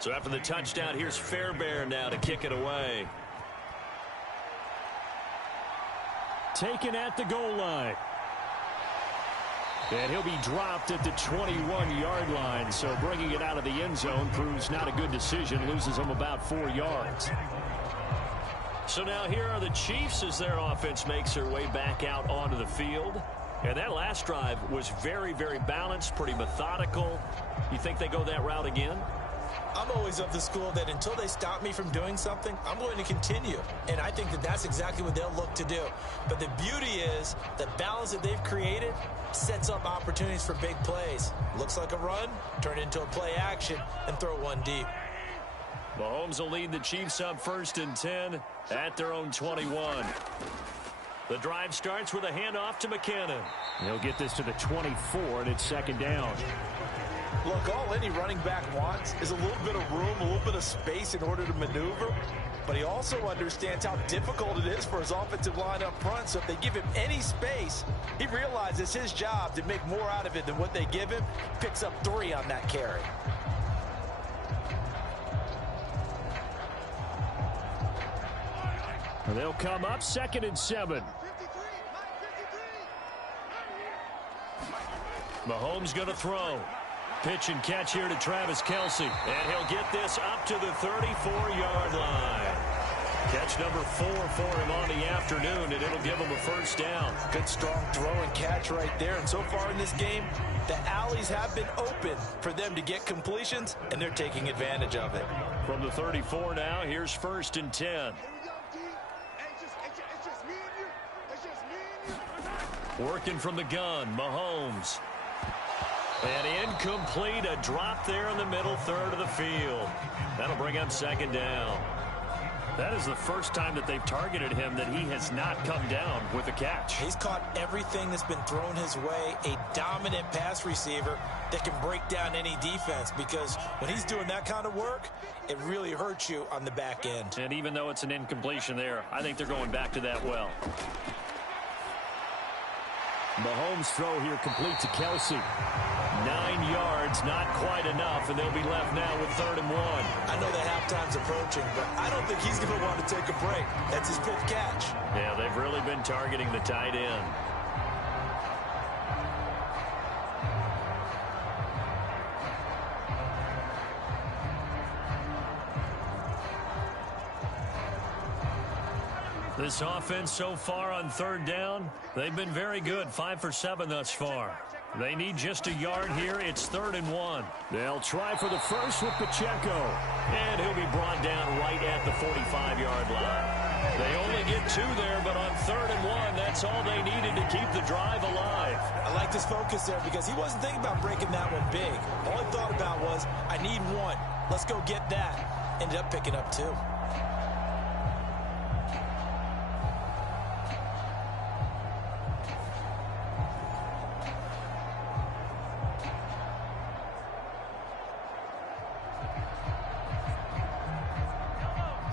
So after the touchdown, here's Fairbairn now to kick it away. Taken at the goal line. And he'll be dropped at the 21-yard line. So bringing it out of the end zone proves not a good decision. Loses him about 4 yards. So now here are the Chiefs as their offense makes their way back out onto the field. And that last drive was very, very balanced, pretty methodical. You think they go that route again? I'm always of the school that until they stop me from doing something, I'm going to continue. And I think that that's exactly what they'll look to do. But the beauty is the balance that they've created sets up opportunities for big plays. Looks like a run, turn into a play action, and throw one deep. Mahomes will lead the Chiefs up 1st and 10 at their own 21. The drive starts with a handoff to McKinnon. He'll get this to the 24, and it's 2nd down. Look, all any running back wants is a little bit of room, a little bit of space in order to maneuver. But he also understands how difficult it is for his offensive line up front. So if they give him any space, he realizes his job to make more out of it than what they give him. Picks up 3 on that carry. They'll come up 2nd and 7. Mahomes going to throw. Pitch and catch here to Travis Kelce. And he'll get this up to the 34-yard line. Catch number 4 for him on the afternoon, and it'll give him a first down. Good, strong throw and catch right there. And so far in this game, the alleys have been open for them to get completions, and they're taking advantage of it. From the 34 now, here's 1st and 10. Working from the gun, Mahomes. And incomplete, a drop there in the middle third of the field. That'll bring up 2nd down. That is the first time that they've targeted him that he has not come down with a catch. He's caught everything that's been thrown his way, a dominant pass receiver that can break down any defense, because when he's doing that kind of work, it really hurts you on the back end. And even though it's an incompletion there, I think they're going back to that well. Mahomes' throw here complete to Kelce. 9 yards, not quite enough, and they'll be left now with 3rd and 1. I know that halftime's approaching, but I don't think he's going to want to take a break. That's his 5th catch. Yeah, they've really been targeting the tight end. This offense so far on 3rd down, they've been very good. 5 for 7 thus far. They need just a yard here. It's 3rd and 1. They'll try for the first with Pacheco. And he'll be brought down right at the 45-yard line. They only get 2 there, but on 3rd and 1, that's all they needed to keep the drive alive. I like his focus there because he wasn't thinking about breaking that one big. All he thought about was, I need 1. Let's go get that. Ended up picking up 2.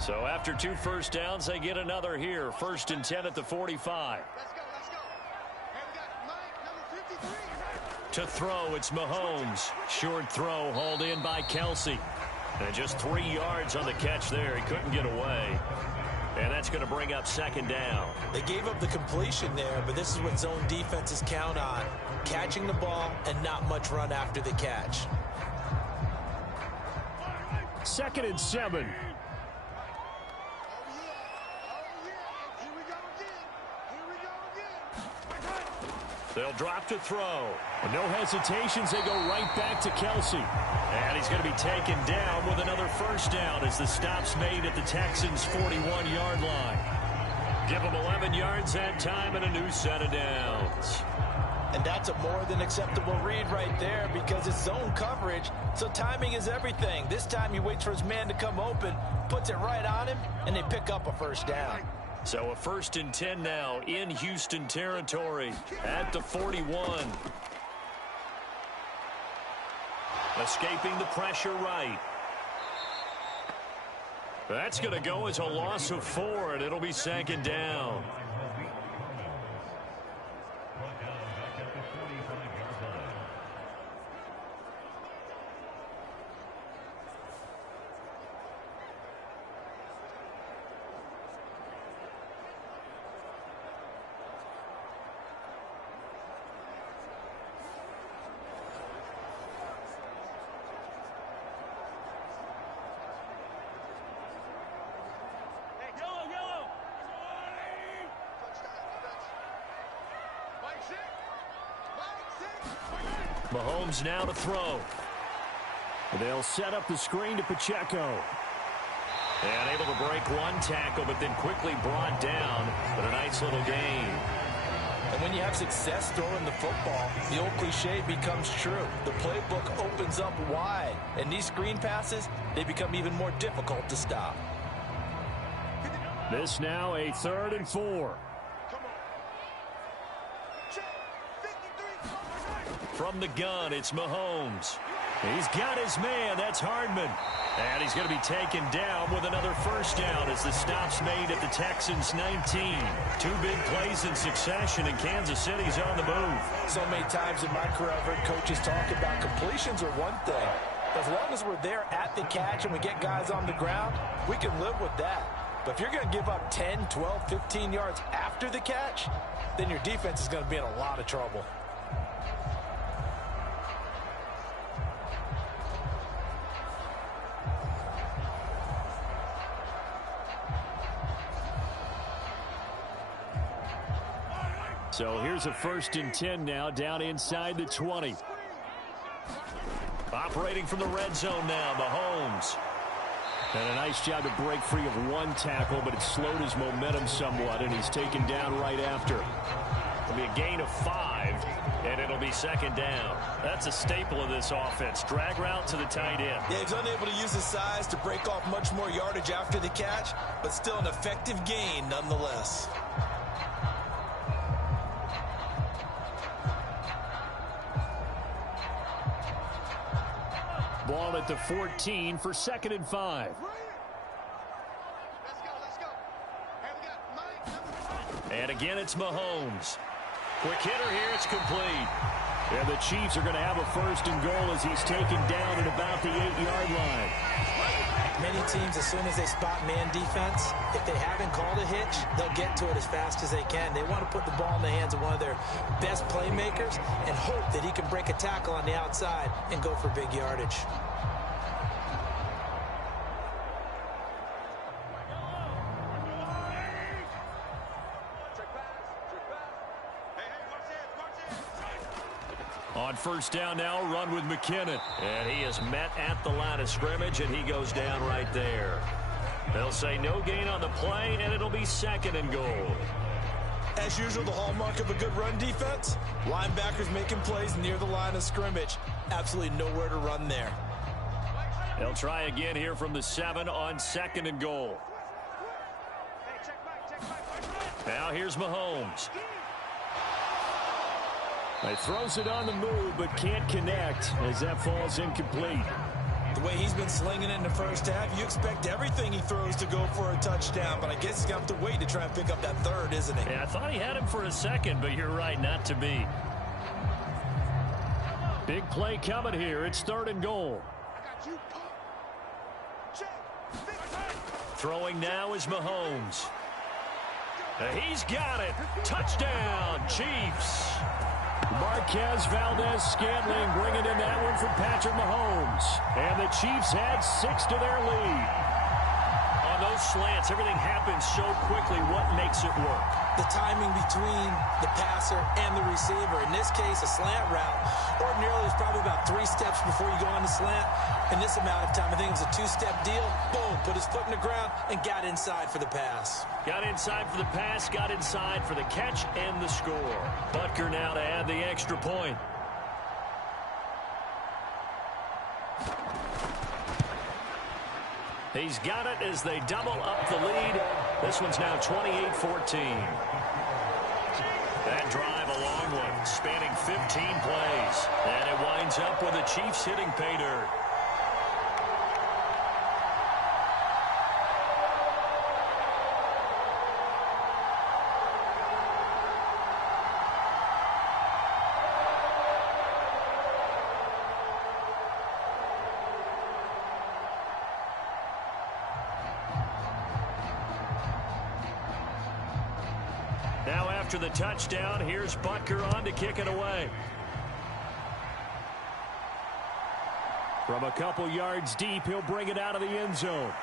So after 2 first downs, they get another here. 1st and 10 at the 45. Let's go. Hey, we got Mike, number 53. To throw, it's Mahomes. Short throw hauled in by Kelce. And just 3 yards on the catch there. He couldn't get away. And that's going to bring up 2nd down. They gave up the completion there, but this is what zone defenses count on. Catching the ball and not much run after the catch. 2nd and 7. They'll drop to throw. And no hesitations. They go right back to Kelce. And he's going to be taken down with another first down as the stop's made at the Texans' 41-yard line. Give them 11 yards that time and a new set of downs. And that's a more than acceptable read right there because it's zone coverage, so timing is everything. This time he waits for his man to come open, puts it right on him, and they pick up a first down. So a 1st and 10 now in Houston territory at the 41. Escaping the pressure right. That's going to go as a loss of 4, and it'll be 2nd down. Mahomes now to throw. They'll set up the screen to Pacheco. And able to break 1 tackle, but then quickly brought down. But a nice little gain. And when you have success throwing the football, the old cliche becomes true. The playbook opens up wide. And these screen passes, they become even more difficult to stop. This now a 3rd and 4. From the gun, it's Mahomes. He's got his man. That's Hardman. And he's going to be taken down with another first down as the stop's made at the Texans 19. Two big plays in succession, and Kansas City's on the move. So many times in my career, I've heard coaches talk about completions are one thing. As long as we're there at the catch and we get guys on the ground, we can live with that. But if you're going to give up 10, 12, 15 yards after the catch, then your defense is going to be in a lot of trouble. So here's a 1st and 10 now, down inside the 20. Operating from the red zone now, Mahomes. And a nice job to break free of one tackle, but it slowed his momentum somewhat, and he's taken down right after. It'll be a gain of 5, and it'll be 2nd down. That's a staple of this offense. Drag route to the tight end. Yeah, he's unable to use his size to break off much more yardage after the catch, but still an effective gain nonetheless. Ball at the 14 for 2nd and 5. Let's go. Hey, we got Mike. And again, it's Mahomes. Quick hitter here. It's complete. And the Chiefs are going to have a 1st and goal as he's taken down at about the 8-yard line. Many teams, as soon as they spot man defense, if they haven't called a hitch, they'll get to it as fast as they can. They want to put the ball in the hands of one of their best playmakers and hope that he can break a tackle on the outside and go for big yardage. On 1st down now, run with McKinnon. And he is met at the line of scrimmage, and he goes down right there. They'll say no gain on the play, and it'll be 2nd and goal. As usual, the hallmark of a good run defense, linebackers making plays near the line of scrimmage. Absolutely nowhere to run there. They'll try again here from the 7 on 2nd and goal. Now here's Mahomes. He throws it on the move, but can't connect as that falls incomplete. The way he's been slinging it in the first half, you expect everything he throws to go for a touchdown, but I guess he's going to have to wait to try and pick up that 3rd, isn't he? Yeah, I thought he had him for a second, but you're right, not to be. Big play coming here. It's 3rd and goal. Throwing now is Mahomes. He's got it. Touchdown, Chiefs. Marquez Valdez-Scantling bringing in that one from Patrick Mahomes. And the Chiefs add 6 to their lead. On those slants, everything happens so quickly. What makes it work? The timing between the passer and the receiver. In this case, a slant route. Ordinarily, it's probably about 3 steps before you go on the slant. In this amount of time, I think it was a 2-step deal. Boom, put his foot in the ground and got inside for the pass. Got inside for the pass, got inside for the catch and the score. Butker now to add the extra point. He's got it as they double up the lead. This one's now 28-14. That drive a long one, spanning 15 plays. And it winds up with the Chiefs hitting pay dirt. Now after the touchdown, here's Butker on to kick it away. From a couple yards deep, he'll bring it out of the end zone.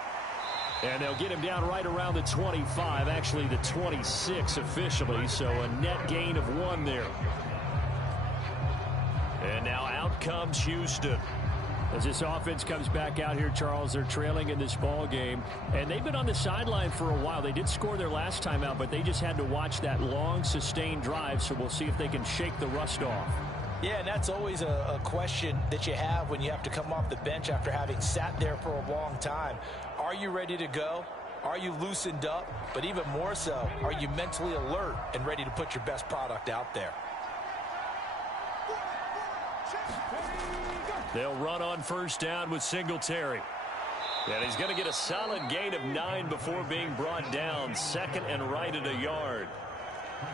And they'll get him down right around the 25, actually the 26 officially, so a net gain of 1 there. And now out comes Houston. As this offense comes back out here, Charles, they're trailing in this ball game, and they've been on the sideline for a while. They did score their last time out, but they just had to watch that long, sustained drive, so we'll see if they can shake the rust off. Yeah, and that's always a question that you have when you have to come off the bench after having sat there for a long time. Are you ready to go? Are you loosened up? But even more so, are you mentally alert and ready to put your best product out there? They'll run on first down with Singletary. And he's going to get a solid gain of 9 before being brought down. Second and right at a yard.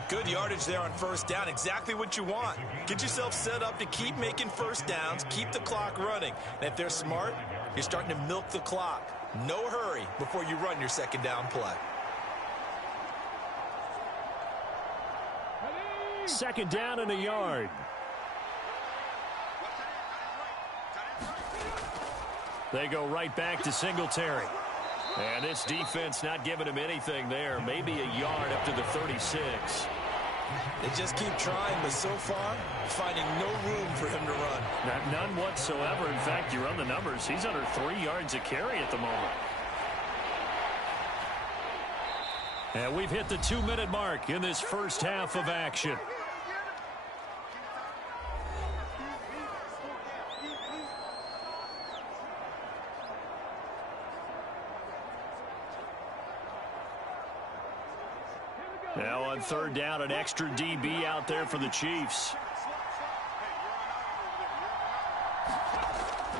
Good yardage there on first down. Exactly what you want. Get yourself set up to keep making first downs, keep the clock running. And if they're smart, you're starting to milk the clock. No hurry before you run your second down play. Second down and a yard. They go right back to Singletary. And this defense not giving him anything there. Maybe a yard up to the 36. They just keep trying, but so far, finding no room for him to run. None whatsoever. In fact, you run the numbers. He's under 3 yards a carry at the moment. And we've hit the 2-minute mark in this first half of action. Now on third down, an extra DB out there for the Chiefs.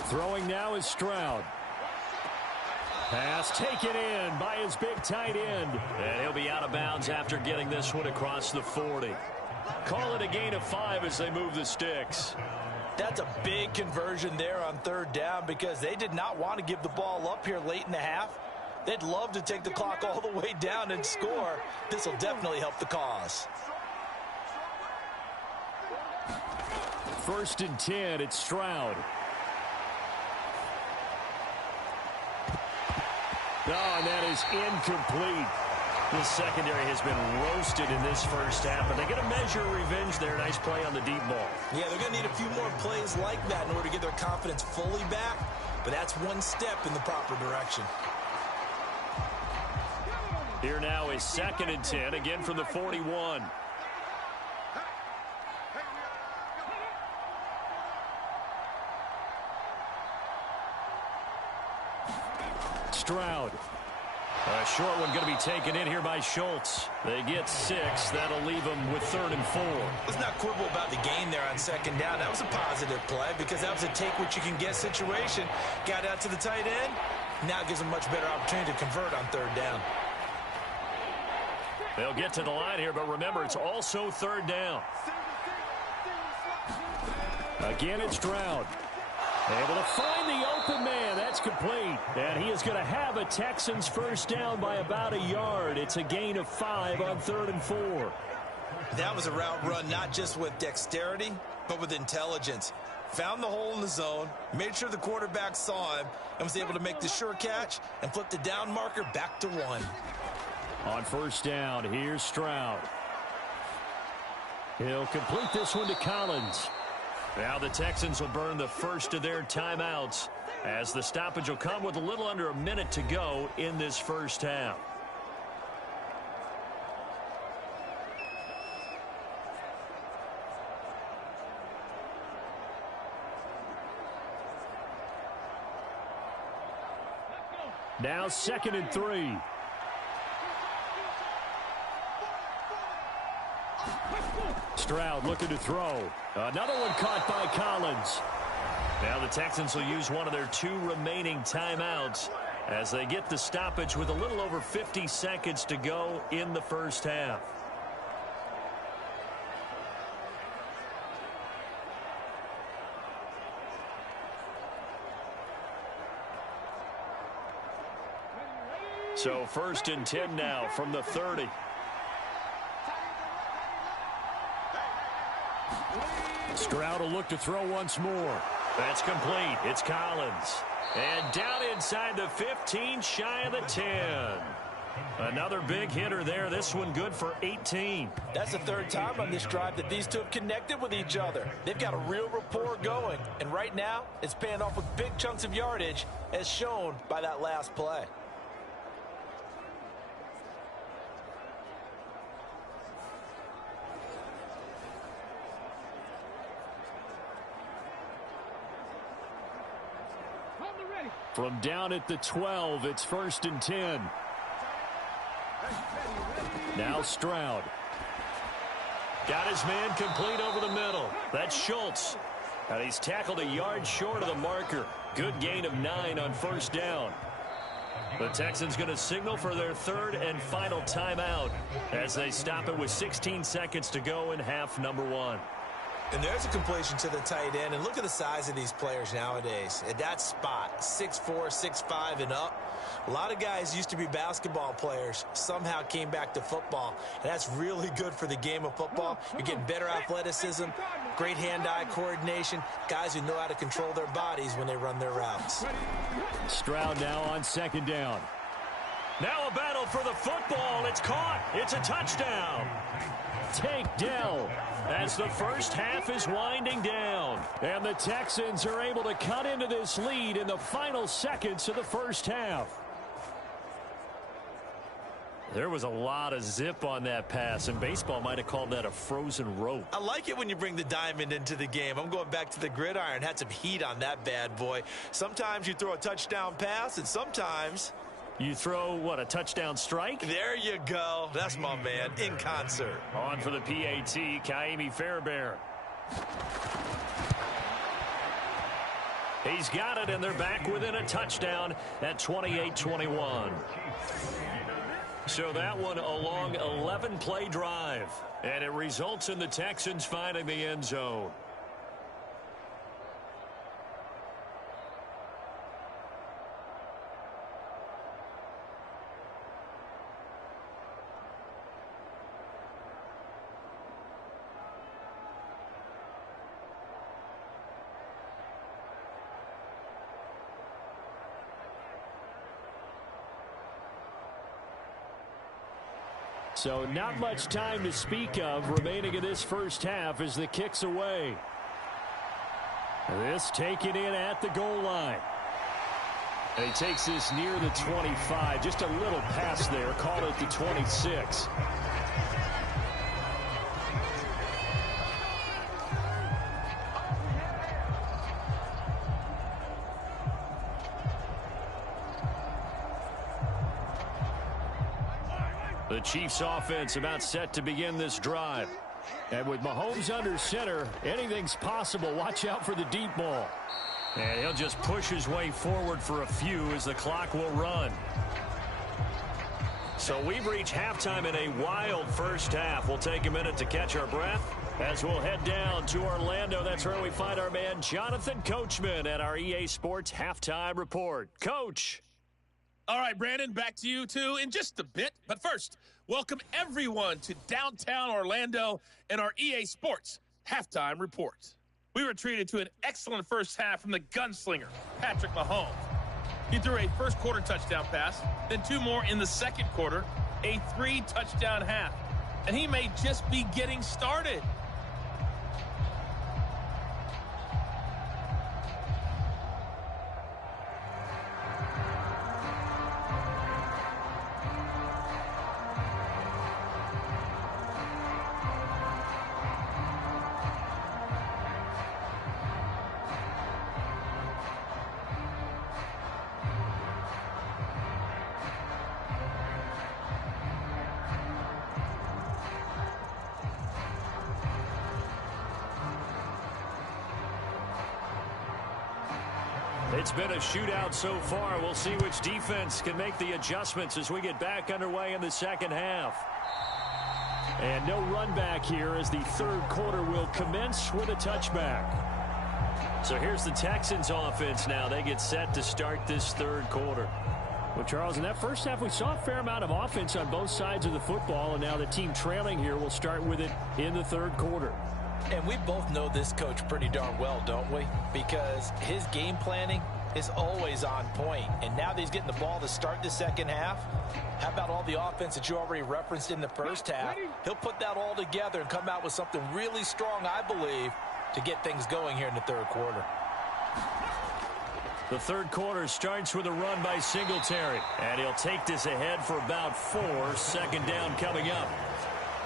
Throwing now is Stroud. Pass taken in by his big tight end. And he'll be out of bounds after getting this one across the 40. Call it a gain of 5 as they move the sticks. That's a big conversion there on third down because they did not want to give the ball up here late in the half. They'd love to take the clock all the way down and score. This will definitely help the cause. First and 10, it's Stroud. Oh, and that is incomplete. This secondary has been roasted in this first half, but they're going to measure revenge there. Nice play on the deep ball. Yeah, they're going to need a few more plays like that in order to get their confidence fully back, but that's one step in the proper direction. Here now is second and 10, again from the 41. Stroud. A short one going to be taken in here by Schultz. They get 6. That'll leave them with 3rd and 4. Let's not quibble about the gain there on second down. That was a positive play because that was a take-what-you-can-get situation. Got out to the tight end. Now it gives them a much better opportunity to convert on third down. They'll get to the line here, but remember, it's also third down. Again, it's Stroud. Able to find the open man. That's complete. And he is going to have a Texans first down by about a yard. It's a gain of 5 on 3rd and 4. That was a route run not just with dexterity, but with intelligence. Found the hole in the zone, made sure the quarterback saw him, and was able to make the sure catch and flip the down marker back to 1. On first down, here's Stroud. He'll complete this one to Collins. Now the Texans will burn the first of their timeouts as the stoppage will come with a little under a minute to go in this first half. Now 2nd and 3. Stroud looking to throw. Another one caught by Collins. Now the Texans will use one of their 2 remaining timeouts as they get the stoppage with a little over 50 seconds to go in the first half. So 1st and 10 now from the 30. Stroud will look to throw once more. That's complete. It's Collins. And down inside the 15, shy of the 10. Another big hitter there. This one good for 18. That's the 3rd time on this drive that these two have connected with each other. They've got a real rapport going. And right now, it's paying off with big chunks of yardage, as shown by that last play. From down at the 12, it's 1st and 10. Now Stroud. Got his man complete over the middle. That's Schultz. And he's tackled a yard short of the marker. Good gain of 9 on first down. The Texans going to signal for their third and final timeout as they stop it with 16 seconds to go in half number 1. And there's a completion to the tight end. And look at the size of these players nowadays. At that spot, 6'4", 6'5", and up. A lot of guys used to be basketball players, somehow came back to football. And that's really good for the game of football. You're getting better athleticism, great hand-eye coordination, guys who know how to control their bodies when they run their routes. Stroud now on second down. Now a battle for the football. It's caught. It's a touchdown. Take Dell as the first half is winding down. And the Texans are able to cut into this lead in the final seconds of the first half. There was a lot of zip on that pass, and baseball might have called that a frozen rope. I like it when you bring the diamond into the game. I'm going back to the gridiron. Had some heat on that bad boy. Sometimes you throw a touchdown pass, and sometimes you throw, what, a touchdown strike? There you go. That's my man, in concert. On for the PAT, Kaimi Fairbairn. He's got it, and they're back within a touchdown at 28-21. So that one a long 11-play drive, and it results in the Texans finding the end zone. So not much time to speak of remaining in this first half as the kick's away. This taken in at the goal line. And he takes this near the 25. Just a little pass there. Call it the 26. The Chiefs offense about set to begin this drive. And with Mahomes under center, anything's possible. Watch out for the deep ball. And he'll just push his way forward for a few as the clock will run. So we've reached halftime in a wild first half. We'll take a minute to catch our breath as we'll head down to Orlando. That's where we find our man Jonathan Coachman at our EA Sports Halftime Report. Coach. All right, Brandon, back to you, too, in just a bit. But first, welcome everyone to downtown Orlando and our EA Sports Halftime Report. We were treated to an excellent first half from the gunslinger, Patrick Mahomes. He threw a first-quarter touchdown pass, then 2 more in the second quarter, a 3-touchdown half. And he may just be getting started. It's been a shootout so far. We'll see which defense can make the adjustments as we get back underway in the second half. And no run back here as the third quarter will commence with a touchback. So here's the Texans offense now. They get set to start this third quarter. Well, Charles, in that first half, we saw a fair amount of offense on both sides of the football, and now the team trailing here will start with it in the third quarter. And we both know this coach pretty darn well, don't we? Because his game planning is always on point. And now that he's getting the ball to start the second half, how about all the offense that you already referenced in the first half? He'll put that all together and come out with something really strong, I believe, to get things going here in the third quarter. The third quarter starts with a run by Singletary. And he'll take this ahead for about 4. Second down coming up.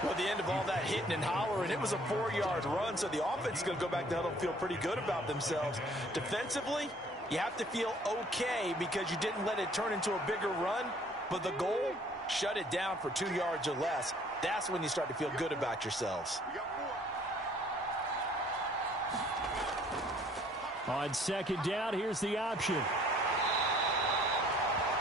Well, at the end of all that hitting and hollering, it was a 4-yard run, so the offense is going to go back to huddle and feel pretty good about themselves. Defensively, you have to feel okay because you didn't let it turn into a bigger run, but the goal, shut it down for 2 yards or less. That's when you start to feel good about yourselves. On second down, here's the option.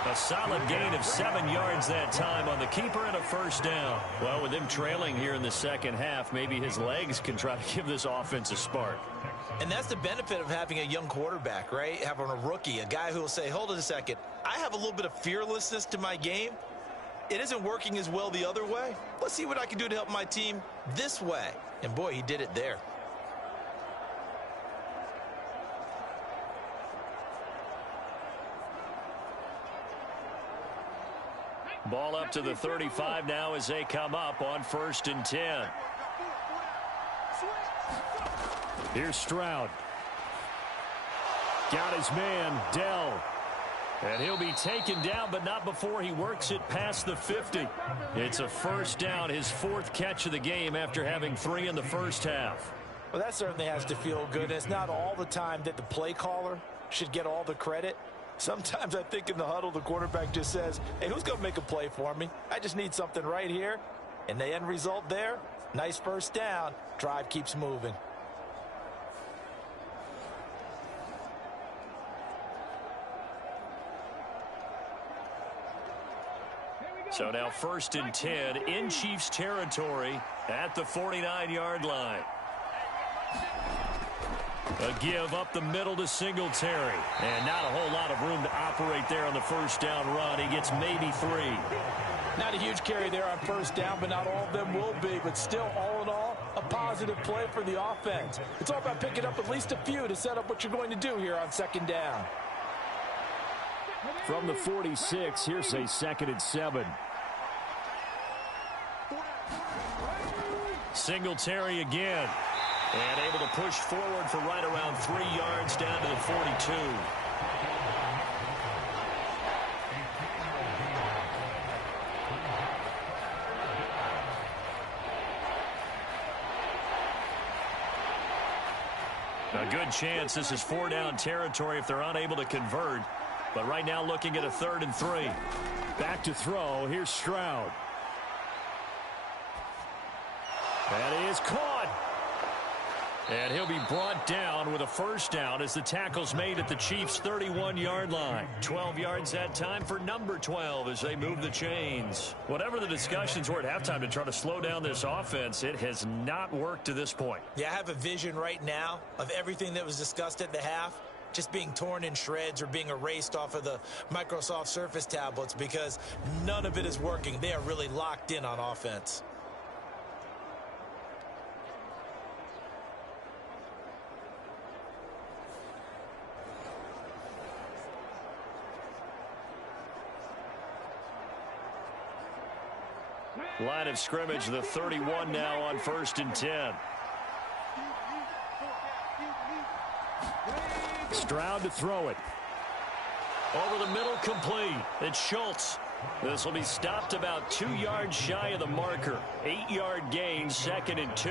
A solid gain of 7 yards that time on the keeper and a first down. Well, with him trailing here in the second half, maybe his legs can try to give this offense a spark. And that's the benefit of having a young quarterback, right? Having a rookie, a guy who will say, hold it a second, I have a little bit of fearlessness to my game. It isn't working as well the other way. Let's see what I can do to help my team this way. And boy, he did it there. Ball up to the 35 now as they come up on 1st and 10. Here's Stroud. Got his man, Dell. And he'll be taken down, but not before he works it past the 50. It's a first down, his 4th catch of the game after having 3 in the first half. Well, that certainly has to feel good. And it's not all the time that the play caller should get all the credit. Sometimes I think in the huddle, the quarterback just says, hey, who's going to make a play for me? I just need something right here. And the end result there, nice first down. Drive keeps moving. So now 1st and 10 in Chiefs territory at the 49-yard line. A give up the middle to Singletary. And not a whole lot of room to operate there on the first down run. He gets maybe 3. Not a huge carry there on first down, but not all of them will be. But still, all in all, a positive play for the offense. It's all about picking up at least a few to set up what you're going to do here on second down. From the 46, here's a 2nd and 7. Singletary again. And able to push forward for right around 3 yards down to the 42. A good chance this is 4-down territory if they're unable to convert. But right now looking at a 3rd and 3. Back to throw. Here's Stroud. That is caught. And he'll be brought down with a first down as the tackle's made at the Chiefs' 31-yard line. 12 yards that time for number 12 as they move the chains. Whatever the discussions were at halftime to try to slow down this offense, it has not worked to this point. Yeah, I have a vision right now of everything that was discussed at the half just being torn in shreds or being erased off of the Microsoft Surface tablets because none of it is working. They are really locked in on offense. Line of scrimmage, the 31 now on 1st and 10. Stroud to throw it. Over the middle, complete. It's Schultz. This will be stopped about 2 yards shy of the marker. 8-yard gain, 2nd and 2.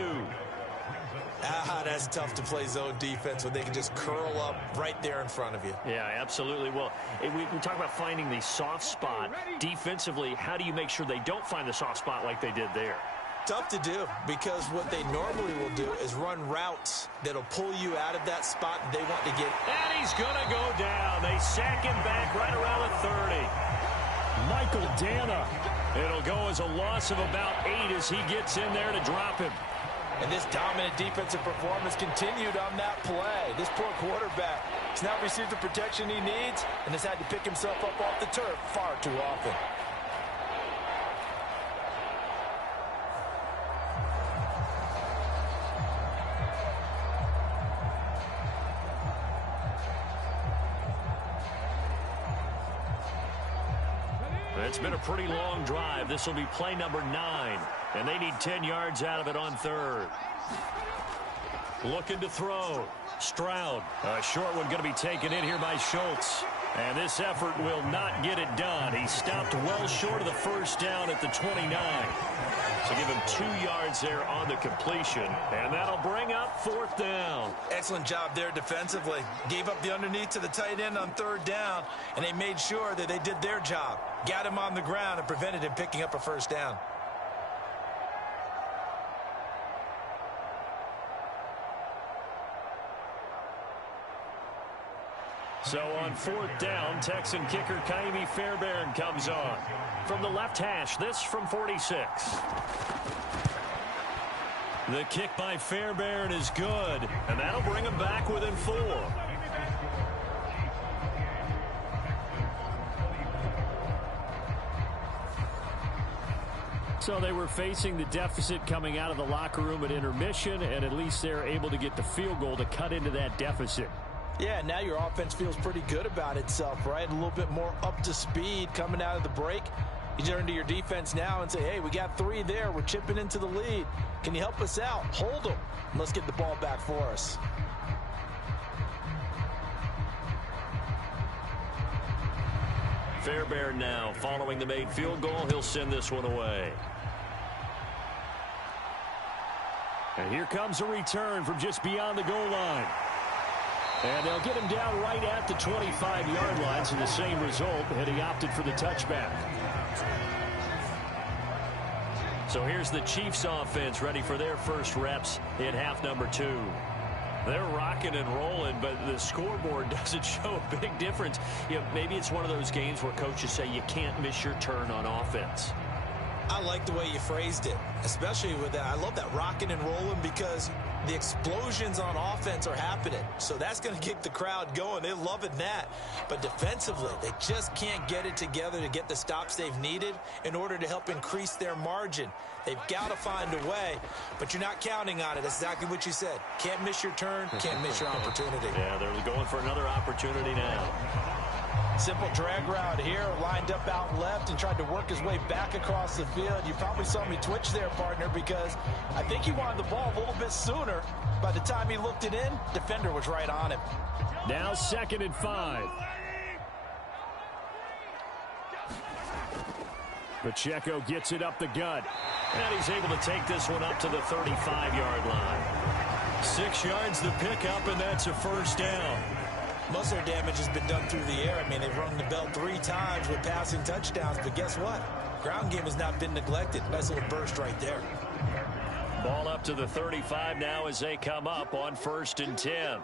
That's tough to play zone defense when they can just curl up right there in front of you. Yeah, absolutely. Well, we talk about finding the soft spot. Defensively, how do you make sure they don't find the soft spot like they did there? Tough to do because what they normally will do is run routes that'll pull you out of that spot they want to get. And he's going to go down. They sack him back right around the 30. Michael Dana. It'll go as a loss of about 8 as he gets in there to drop him. And this dominant defensive performance continued on that play. This poor quarterback has not received the protection he needs and has had to pick himself up off the turf far too often. It's been a pretty long drive. This will be play number 9. And they need 10 yards out of it on 3rd. Looking to throw. Stroud. A short one going to be taken in here by Schultz. And this effort will not get it done. He stopped well short of the first down at the 29. So give him 2 yards there on the completion. And that'll bring up 4th down. Excellent job there defensively. Gave up the underneath to the tight end on 3rd down, and they made sure that they did their job. Got him on the ground and prevented him picking up a first down. So on 4th down, Texan kicker Kaimi Fairbairn comes on. From the left hash, this from 46. The kick by Fairbairn is good, and that'll bring him back within 4. So they were facing the deficit coming out of the locker room at intermission, and at least they're able to get the field goal to cut into that deficit. Yeah, now your offense feels pretty good about itself, right? A little bit more up to speed coming out of the break. You turn to your defense now and say, hey, we got 3 there. We're chipping into the lead. Can you help us out? Hold them. Let's get the ball back for us. Fairbairn now following the made field goal. He'll send this one away. And here comes a return from just beyond the goal line. And they'll get him down right at the 25-yard line, so the same result, and he opted for the touchback. So here's the Chiefs offense ready for their first reps in half number 2. They're rocking and rolling, but the scoreboard doesn't show a big difference. You know, maybe it's one of those games where coaches say you can't miss your turn on offense. I like the way you phrased it, especially with that. I love that rocking and rolling because the explosions on offense are happening. So that's going to get the crowd going. They're loving that. But defensively, they just can't get it together to get the stops they've needed in order to help increase their margin. They've got to find a way, but you're not counting on it. That's exactly what you said. Can't miss your turn, can't miss your opportunity. Yeah, they're going for another opportunity now. Simple drag route here, lined up out left and tried to work his way back across the field. You probably saw me twitch there, partner, because I think he wanted the ball a little bit sooner. By the time he looked it in, defender was right on him. Now 2nd and 5. Pacheco gets it up the gut. And he's able to take this one up to the 35-yard line. 6 yards to pick up, and that's a first down. Most of their damage has been done through the air. I mean, they've rung the bell 3 times with passing touchdowns, but guess what? Ground game has not been neglected. Nice little burst right there. Ball up to the 35 now as they come up on 1st and 10.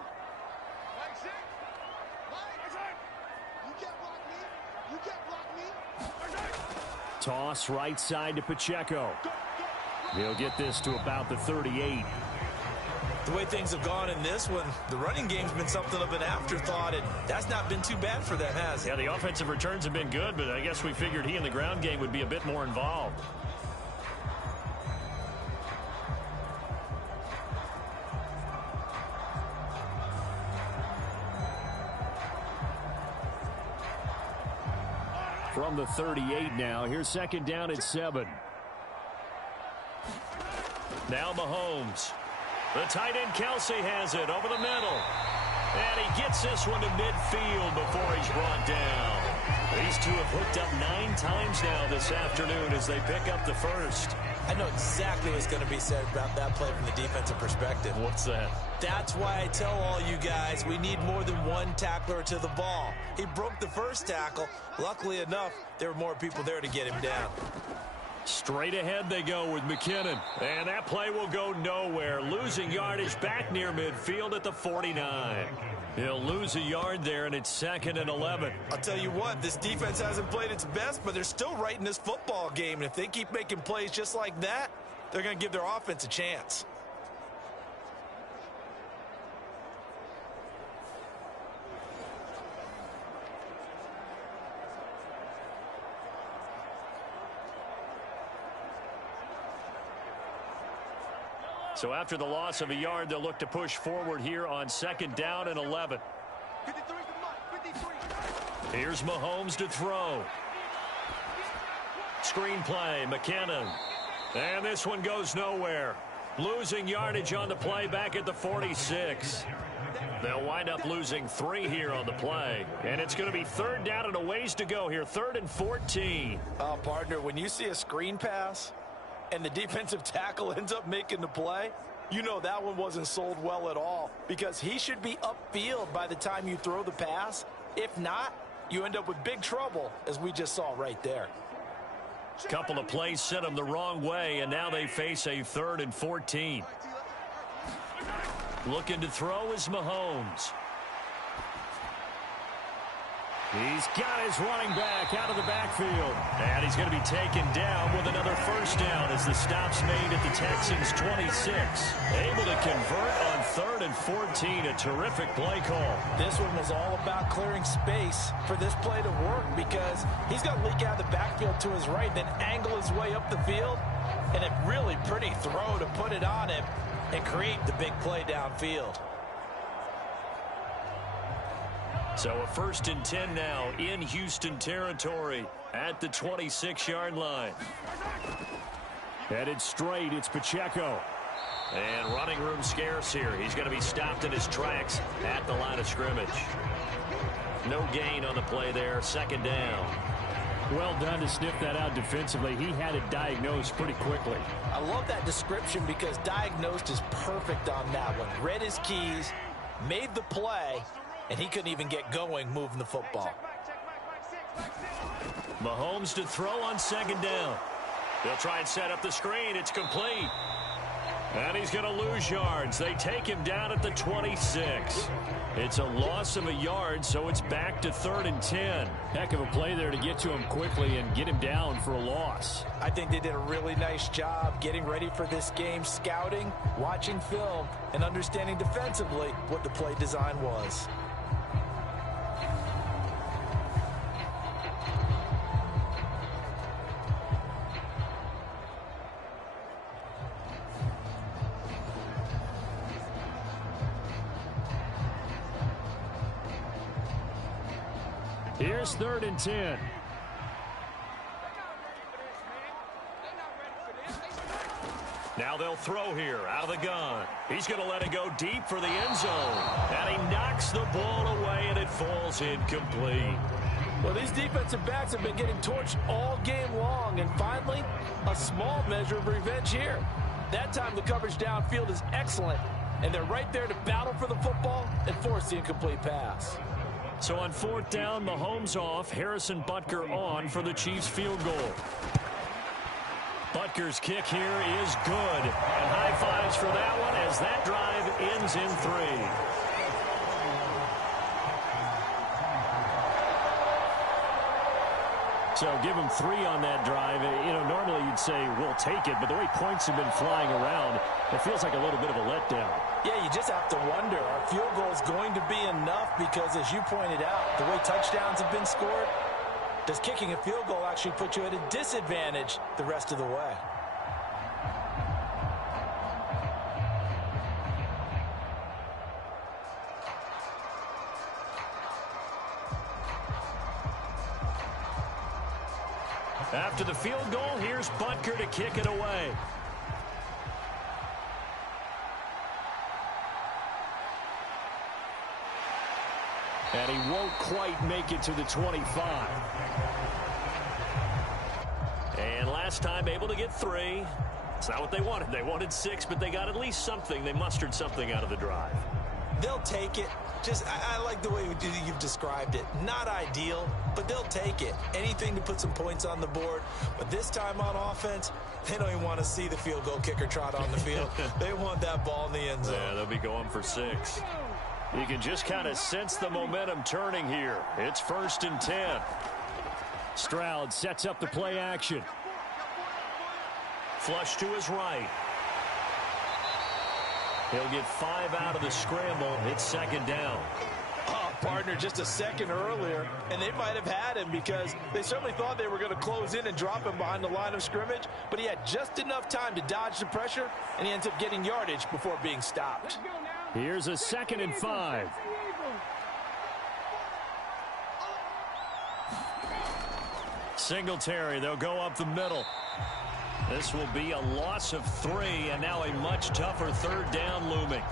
Toss right side to Pacheco. He'll get this to about the 38. The way things have gone in this one, the running game's been something of an afterthought, and that's not been too bad for them, has it? Yeah, the offensive returns have been good, but I guess we figured he in the ground game would be a bit more involved. From the 38 now, here's 2nd down at 7. Now Mahomes. The tight end Kelsey has it over the middle. And he gets this one to midfield before he's brought down. These two have hooked up 9 times now this afternoon as they pick up the first. I know exactly what's going to be said about that play from the defensive perspective. What's that? That's why I tell all you guys we need more than one tackler to the ball. He broke the first tackle. Luckily enough, there were more people there to get him down. Straight ahead they go with McKinnon. And that play will go nowhere. Losing yardage back near midfield at the 49. He'll lose a yard there, and it's 2nd and 11. I'll tell you what, this defense hasn't played its best, but they're still right in this football game. And if they keep making plays just like that, they're going to give their offense a chance. So after the loss of a yard, they'll look to push forward here on 2nd down and 11. Here's Mahomes to throw. Screen play, McKinnon. And this one goes nowhere. Losing yardage on the play back at the 46. They'll wind up losing 3 here on the play. And it's going to be 3rd down and a ways to go here. 3rd and 14. Partner, when you see a screen pass and the defensive tackle ends up making the play, you know that one wasn't sold well at all, because he should be upfield by the time you throw the pass. If not, you end up with big trouble, as we just saw right there. Couple of plays sent them the wrong way, and now they face a 3rd and 14. Looking to throw is Mahomes. He's got his running back out of the backfield. And he's going to be taken down with another first down as the stop's made at the Texans' 26. Able to convert on 3rd and 14. A terrific play call. This one was all about clearing space for this play to work because he's got to leak out of the backfield to his right, then angle his way up the field. And a really pretty throw to put it on him and create the big play downfield. So a 1st and 10 now in Houston territory at the 26-yard line. Headed straight, it's Pacheco. And running room scarce here. He's going to be stopped in his tracks at the line of scrimmage. No gain on the play there. 2nd down. Well done to sniff that out defensively. He had it diagnosed pretty quickly. I love that description because diagnosed is perfect on that one. Read his keys, made the play, and he couldn't even get going moving the football. Mahomes to throw on 2nd down. They'll try and set up the screen. It's complete. And he's going to lose yards. They take him down at the 26. It's a loss of a yard, so it's back to 3rd and 10. Heck of a play there to get to him quickly and get him down for a loss. I think they did a really nice job getting ready for this game, scouting, watching film, and understanding defensively what the play design was. Here's 3rd and 10. Now they'll throw here out of the gun. He's going to let it go deep for the end zone. And he knocks the ball away, and it falls incomplete. Well, these defensive backs have been getting torched all game long, and finally, a small measure of revenge here. That time the coverage downfield is excellent, and they're right there to battle for the football and force the incomplete pass. So on 4th down, Mahomes off, Harrison Butker on for the Chiefs field goal. Butker's kick here is good. And high fives for that one as that drive ends in 3. So give him 3 on that drive. You know, normally you'd say we'll take it, but the way points have been flying around, it feels like a little bit of a letdown. Yeah, you just have to wonder, are field goals going to be enough? Because as you pointed out, the way touchdowns have been scored, does kicking a field goal actually put you at a disadvantage the rest of the way? After the field goal, here's Butker to kick it away. And he won't quite make it to the 25. And last time able to get 3. It's not what they wanted. They wanted 6, but they got at least something. They mustered something out of the drive. They'll take it. Just, I like the way you've described it. Not ideal, but they'll take it. Anything to put some points on the board. But this time on offense, they don't even want to see the field goal kicker trot on the field. They want that ball in the end zone. Yeah, they'll be going for 6. You can just kind of sense the momentum turning here. It's 1st and 10. Stroud sets up the play action. Flush to his right. He'll get 5 out of the scramble. It's 2nd down. Oh, partner, just a second earlier, and they might have had him because they certainly thought they were going to close in and drop him behind the line of scrimmage, but he had just enough time to dodge the pressure, and he ends up getting yardage before being stopped. Here's a 2nd and 5. Singletary, they'll go up the middle. This will be a loss of 3, and now a much tougher 3rd down looming.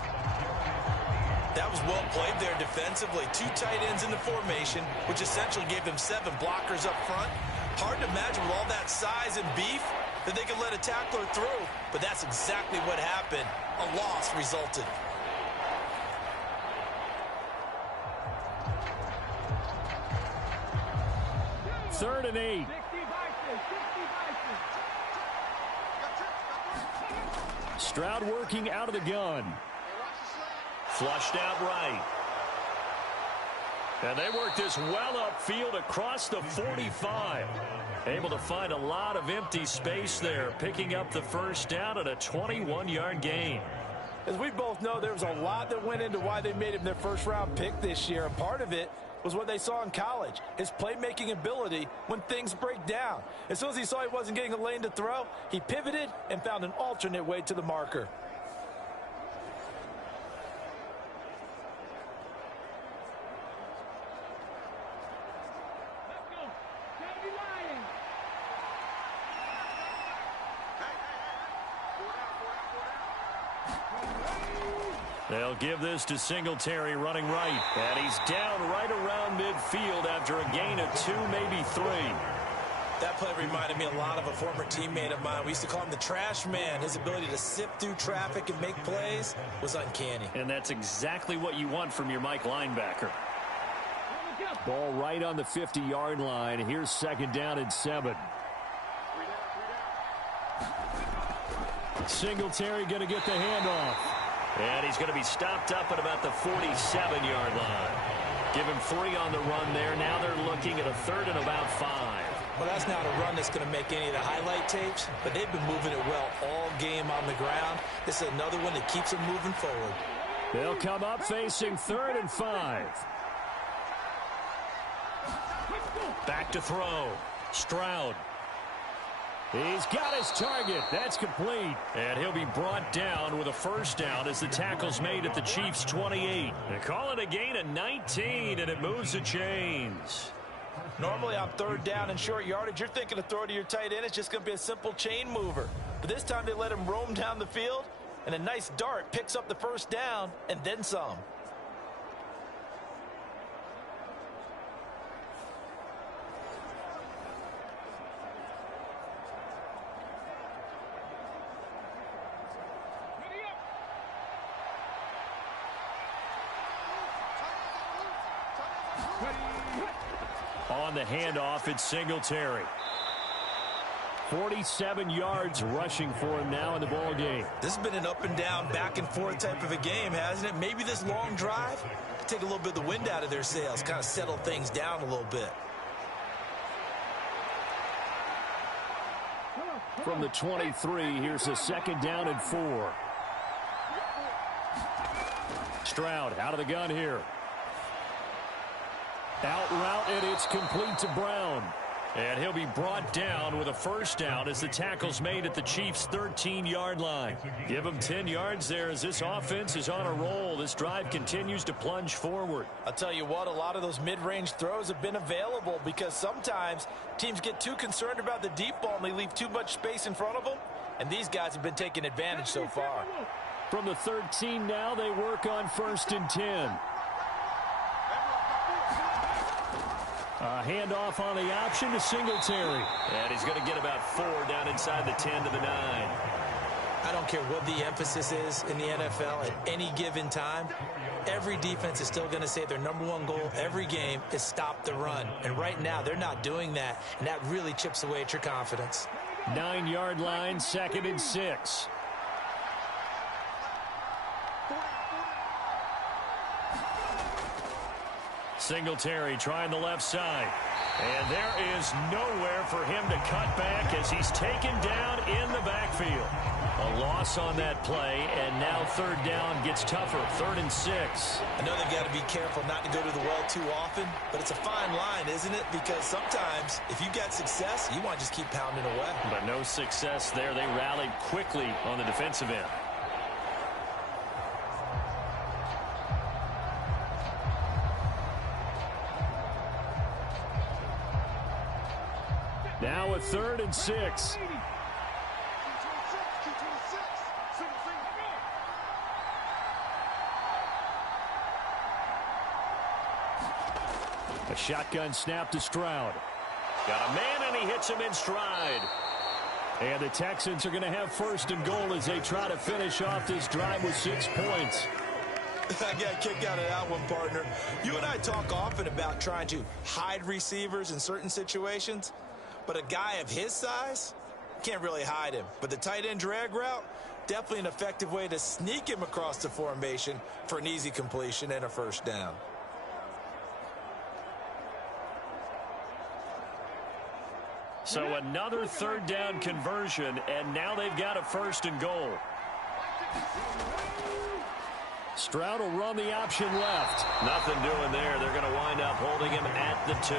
That was well played there defensively. 2 tight ends in the formation, which essentially gave them 7 blockers up front. Hard to imagine with all that size and beef that they could let a tackler through, but that's exactly what happened. A loss resulted. Third and 8. Stroud working out of the gun. Flushed out right. And they work this well upfield across the 45. Able to find a lot of empty space there, picking up the first down at a 21-yard gain. As we both know, there was a lot that went into why they made him their first-round pick this year, and part of it was what they saw in college, his playmaking ability when things break down. As soon as he saw he wasn't getting a lane to throw, he pivoted and found an alternate way to the marker. They'll give this to Singletary running right. And he's down right around midfield after a gain of 2, maybe 3. That play reminded me a lot of a former teammate of mine. We used to call him the trash man. His ability to sift through traffic and make plays was uncanny. And that's exactly what you want from your Mike linebacker. Ball right on the 50-yard line. Here's 2nd down and 7. Singletary going to get the handoff. And he's going to be stopped up at about the 47-yard line. Give him 3 on the run there. Now they're looking at a 3rd and about 5. Well, that's not a run that's going to make any of the highlight tapes, but they've been moving it well all game on the ground. This is another one that keeps them moving forward. They'll come up facing 3rd and 5. Back to throw. Stroud. He's got his target. That's complete. And he'll be brought down with a first down as the tackle's made at the Chiefs' 28. They call it a gain of 19, and it moves the chains. Normally on 3rd down and short yardage, you're thinking to throw to your tight end. It's just going to be a simple chain mover. But this time they let him roam down the field, and a nice dart picks up the first down and then some. On the handoff, it's Singletary. 47 yards rushing for him now in the ball game. This has been an up and down, back and forth type of a game, hasn't it? Maybe this long drive take a little bit of the wind out of their sails, kind of settle things down a little bit. From the 23, here's a 2nd down and 4. Stroud out of the gun here. Out route, and it's complete to Brown. And he'll be brought down with a first down as the tackle's made at the Chiefs' 13-yard line. Give him 10 yards there as this offense is on a roll. This drive continues to plunge forward. I'll tell you what, a lot of those mid-range throws have been available because sometimes teams get too concerned about the deep ball and they leave too much space in front of them. And these guys have been taking advantage so far. From the 13 now, they work on 1st and 10. A handoff on the option to Singletary. And he's going to get about 4 down inside the 10 to the 9. I don't care what the emphasis is in the NFL at any given time. Every defense is still going to say their #1 goal every game is stop the run. And right now, they're not doing that, and that really chips away at your confidence. 9-yard line, 2nd and 6. Singletary trying the left side. And there is nowhere for him to cut back as he's taken down in the backfield. A loss on that play, and now 3rd down gets tougher. 3rd and 6. I know they've got to be careful not to go to the well too often, but it's a fine line, isn't it? Because sometimes if you get success, you want to just keep pounding away. But no success there. They rallied quickly on the defensive end. Now a 3rd and 6. A shotgun snap to Stroud. Got a man, and he hits him in stride. And the Texans are going to have 1st and goal as they try to finish off this drive with 6 points. I got a kick out of that one, partner. You and I talk often about trying to hide receivers in certain situations. But a guy of his size, can't really hide him. But the tight end drag route, definitely an effective way to sneak him across the formation for an easy completion and a first down. So another third down conversion, and now they've got a 1st and goal. Stroud will run the option left. Nothing doing there. They're going to wind up holding him at the 2.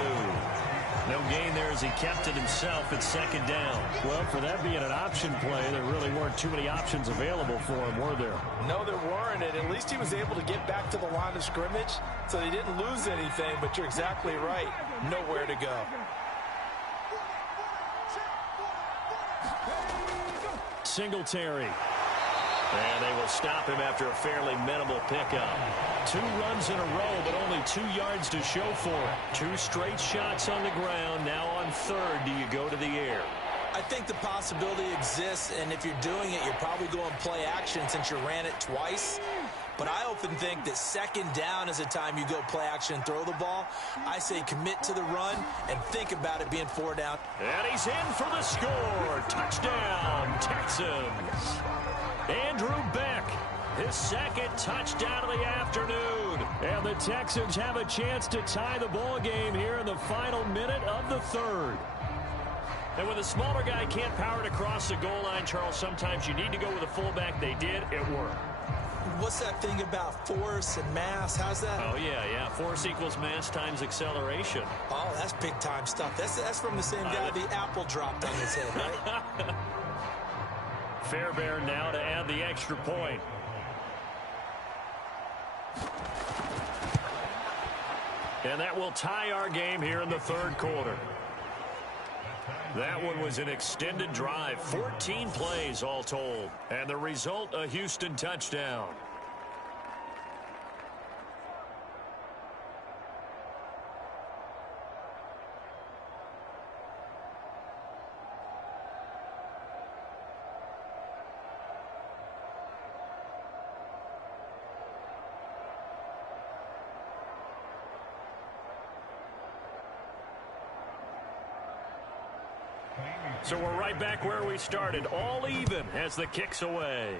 No gain there as he kept it himself at 2nd down. Well, for that being an option play, there really weren't too many options available for him, were there? No, there weren't, and at least he was able to get back to the line of scrimmage, so he didn't lose anything, but you're exactly right. Nowhere to go. Singletary. And they will stop him after a fairly minimal pickup. 2 runs in a row, but only 2 yards to show for it. 2 straight shots on the ground. Now on 3rd, do you go to the air? I think the possibility exists, and if you're doing it, you're probably going play action since you ran it twice. But I often think that 2nd down is a time you go play action and throw the ball. I say commit to the run and think about it being 4 down. And he's in for the score. Touchdown, Texans. Andrew Beck, his 2nd touchdown of the afternoon. And the Texans have a chance to tie the ball game here in the final minute of the 3rd. And when the smaller guy can't power it across the goal line, Charles, sometimes you need to go with a fullback. They did. It worked. What's that thing about force and mass? How's that? Oh, yeah. Force equals mass times acceleration. Oh, that's big-time stuff. That's from the same guy the apple dropped on his head, right? Fairbairn now to add the extra point. And that will tie our game here in the 3rd quarter. That one was an extended drive, 14 plays all told. And the result, a Houston touchdown. So we're right back where we started, all even as the kick's away.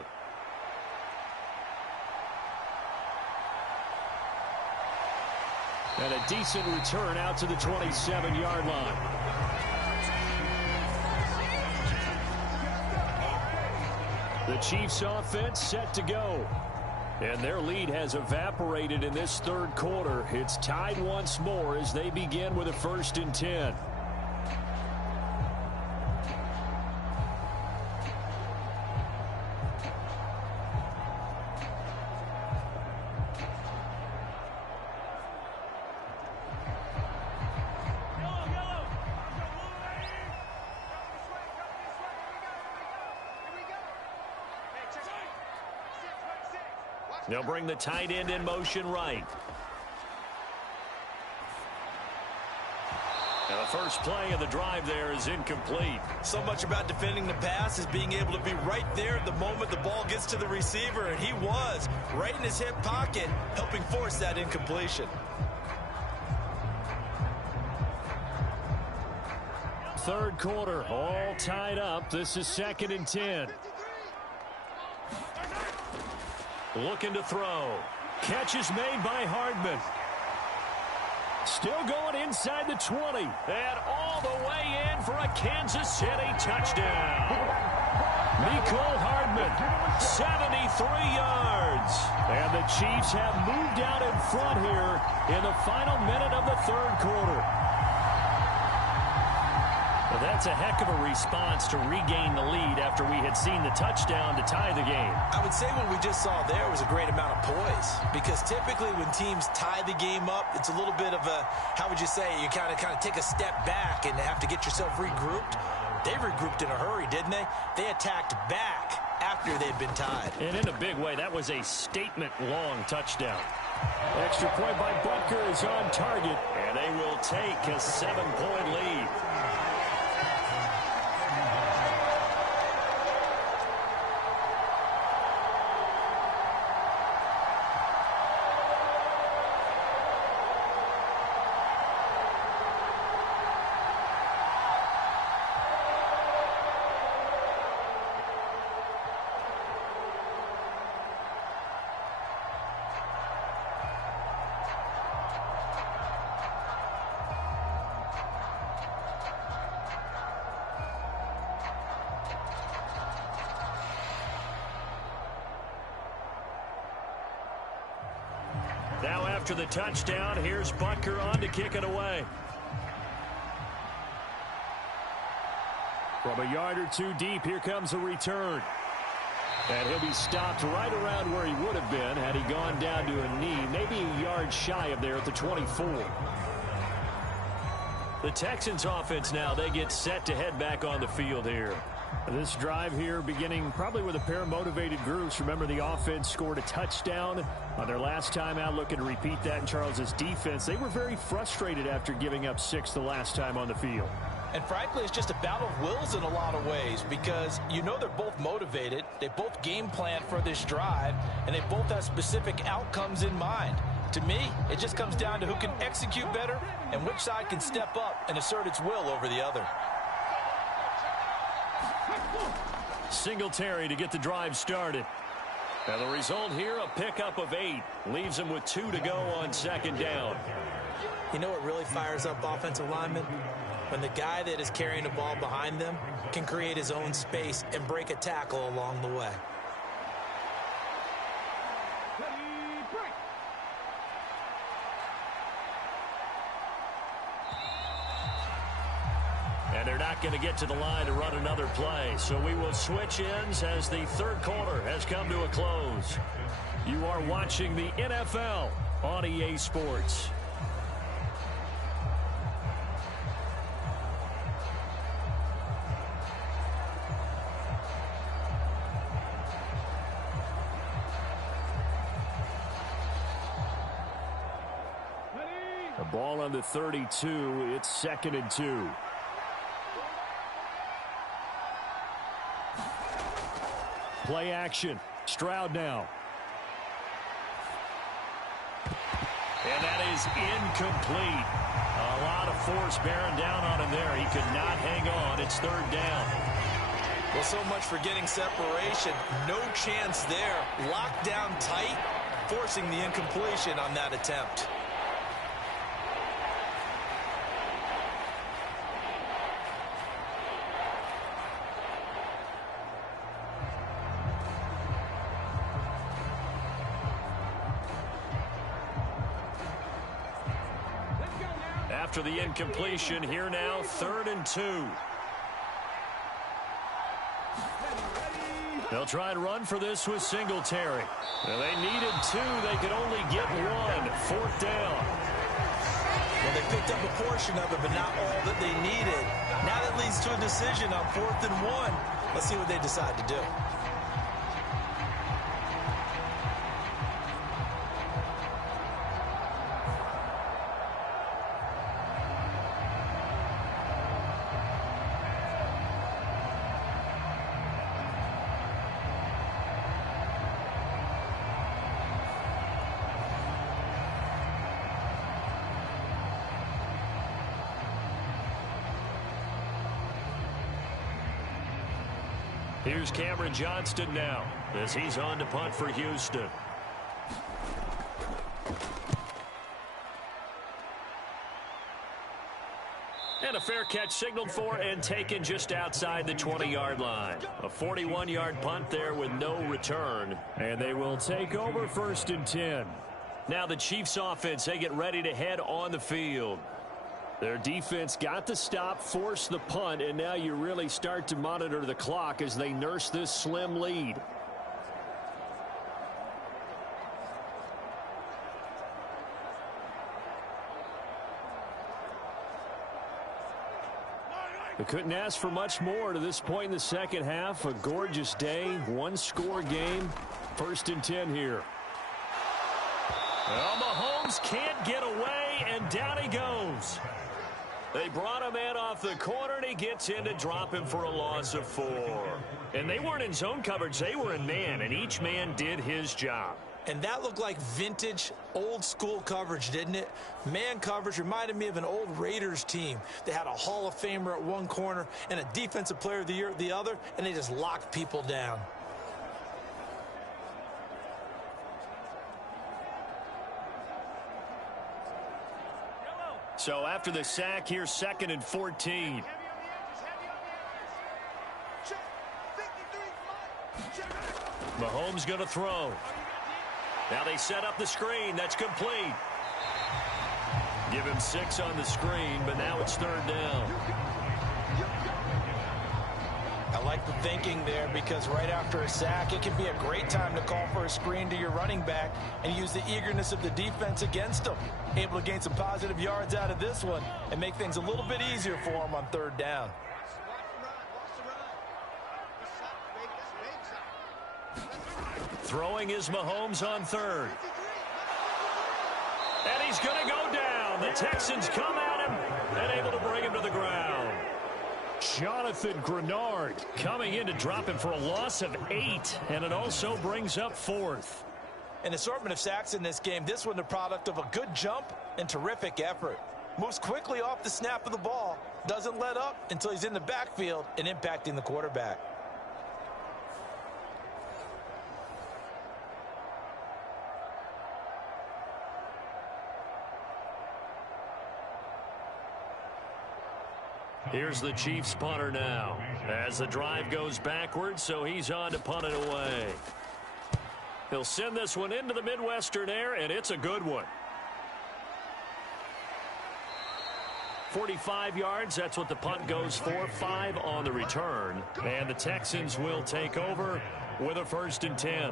And a decent return out to the 27-yard line. The Chiefs offense set to go. And their lead has evaporated in this 3rd quarter. It's tied once more as they begin with a 1st and 10. They'll bring the tight end in motion right. And the first play of the drive there is incomplete. So much about defending the pass is being able to be right there at the moment the ball gets to the receiver, and he was right in his hip pocket, helping force that incompletion. 3rd quarter, all tied up. This is 2nd and 10. Looking to throw. Catch is made by Hardman. Still going inside the 20. And all the way in for a Kansas City touchdown. Mecole Hardman, 73 yards. And the Chiefs have moved out in front here in the final minute of the 3rd quarter. Well, that's a heck of a response to regain the lead after we had seen the touchdown to tie the game. I would say what we just saw there was a great amount of poise, because typically when teams tie the game up, it's a little bit of a, how would you say, you kind of take a step back and have to get yourself regrouped. They regrouped in a hurry, didn't they? They attacked back after they'd been tied. And in a big way, that was a statement-long touchdown. Extra point by Butker is on target. And they will take a 7-point lead. After the touchdown, here's Butker on to kick it away. From a yard or two deep, here comes a return. And he'll be stopped right around where he would have been had he gone down to a knee, maybe a yard shy of there at the 24. The Texans offense now, they get set to head back on the field here. This drive here beginning probably with a pair of motivated groups. Remember, the offense scored a touchdown on their last time out, looking to repeat that in Charles's defense. They were very frustrated after giving up 6 the last time on the field. And frankly, it's just a battle of wills in a lot of ways because you know they're both motivated. They both game plan for this drive, and they both have specific outcomes in mind. To me, it just comes down to who can execute better and which side can step up and assert its will over the other. Singletary to get the drive started. And the result here, a pickup of 8. Leaves them with 2 to go on second down. You know what really fires up offensive linemen? When the guy that is carrying the ball behind them can create his own space and break a tackle along the way. And they're not going to get to the line to run another play. So we will switch ends as the third quarter has come to a close. You are watching the NFL on EA Sports. A ball on the 32. It's 2nd and 2. Play action. Stroud now. And that is incomplete. A lot of force bearing down on him there. He could not hang on. It's 3rd down. Well, so much for getting separation. No chance there. Locked down tight, forcing the incompletion on that attempt. After the incompletion, here now, 3rd and 2. They'll try and run for this with Singletary. Well, they needed 2. They could only get 1. 4th down. Well, they picked up a portion of it, but not all that they needed. Now that leads to a decision on 4th and 1. Let's see what they decide to do. Here's Cameron Johnston now as he's on to punt for Houston. And a fair catch signaled for and taken just outside the 20-yard line. A 41-yard punt there with no return. And they will take over 1st and 10. Now the Chiefs offense, they get ready to head on the field. Their defense got the stop, forced the punt, and now you really start to monitor the clock as they nurse this slim lead. They couldn't ask for much more to this point in the second half. A gorgeous day, 1-score game. 1st and 10 here. Well, Mahomes can't get away, and down he goes. They brought him in off the corner, and he gets in to drop him for a loss of 4. And they weren't in zone coverage. They were in man, and each man did his job. And that looked like vintage, old-school coverage, didn't it? Man coverage reminded me of an old Raiders team. They had a Hall of Famer at one corner and a Defensive Player of the Year at the other, and they just locked people down. So after the sack, here's 2nd and 14. Mahomes going to throw. Now they set up the screen. That's complete. Give him 6 on the screen, but now it's 3rd down. I like the thinking there because right after a sack, it can be a great time to call for a screen to your running back and use the eagerness of the defense against them. Able to gain some positive yards out of this one and make things a little bit easier for them on 3rd down. Throwing is Mahomes on 3rd. And he's going to go down. The Texans come at him and able to bring him to the ground. Jonathan Grenard coming in to drop him for a loss of 8, and it also brings up 4th. An assortment of sacks in this game. This one the product of a good jump and terrific effort. Moves quickly off the snap of the ball. Doesn't let up until he's in the backfield and impacting the quarterback. Here's the Chiefs punter now as the drive goes backwards, so he's on to punt it away. He'll send this one into the Midwestern air, and it's a good one. 45 yards, that's what the punt goes for. 5 on the return, and the Texans will take over with a 1st and 10.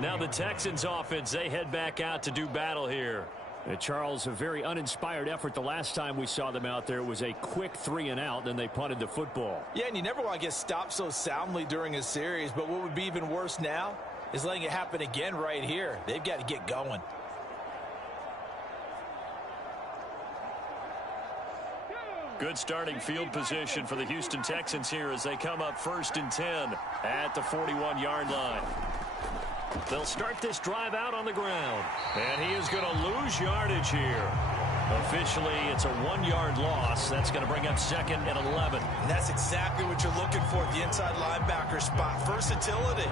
Now the Texans offense, they head back out to do battle here. Charles, a very uninspired effort the last time we saw them out there. It was a quick 3 and out, then they punted the football. Yeah, and you never want to get stopped so soundly during a series, but what would be even worse now is letting it happen again right here. They've got to get going. Good starting field position for the Houston Texans here as they come up 1st and 10 at the 41-yard line. They'll start this drive out on the ground, and he is going to lose yardage here. Officially, it's a 1-yard loss. That's going to bring up 2nd and 11. And that's exactly what you're looking for at the inside linebacker spot. Versatility.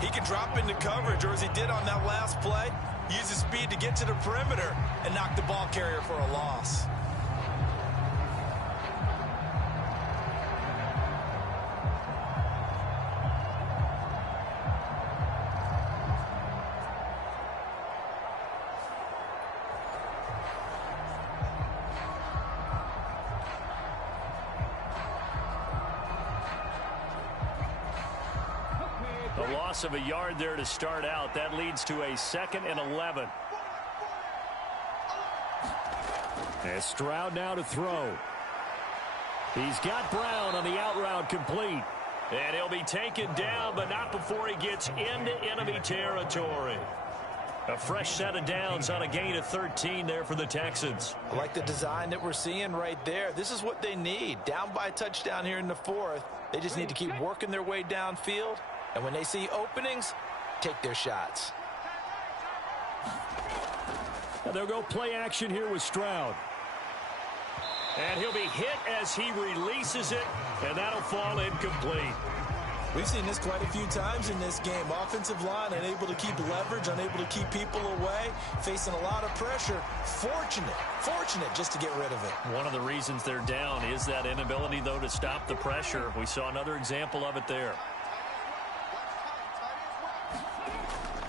He can drop into coverage, or as he did on that last play, use his speed to get to the perimeter and knock the ball carrier for a loss. A loss of a yard there to start out. That leads to a 2nd and 11. And Stroud now to throw. He's got Brown on the out route complete. And he'll be taken down, but not before he gets into enemy territory. A fresh set of downs on a gain of 13 there for the Texans. I like the design that we're seeing right there. This is what they need. Down by a touchdown here in the 4th. They just need to keep working their way downfield. And when they see openings, take their shots. And they'll go play action here with Stroud. And he'll be hit as he releases it, and that'll fall incomplete. We've seen this quite a few times in this game. Offensive line unable to keep leverage, unable to keep people away, facing a lot of pressure. Fortunate just to get rid of it. One of the reasons they're down is that inability, though, to stop the pressure. We saw another example of it there.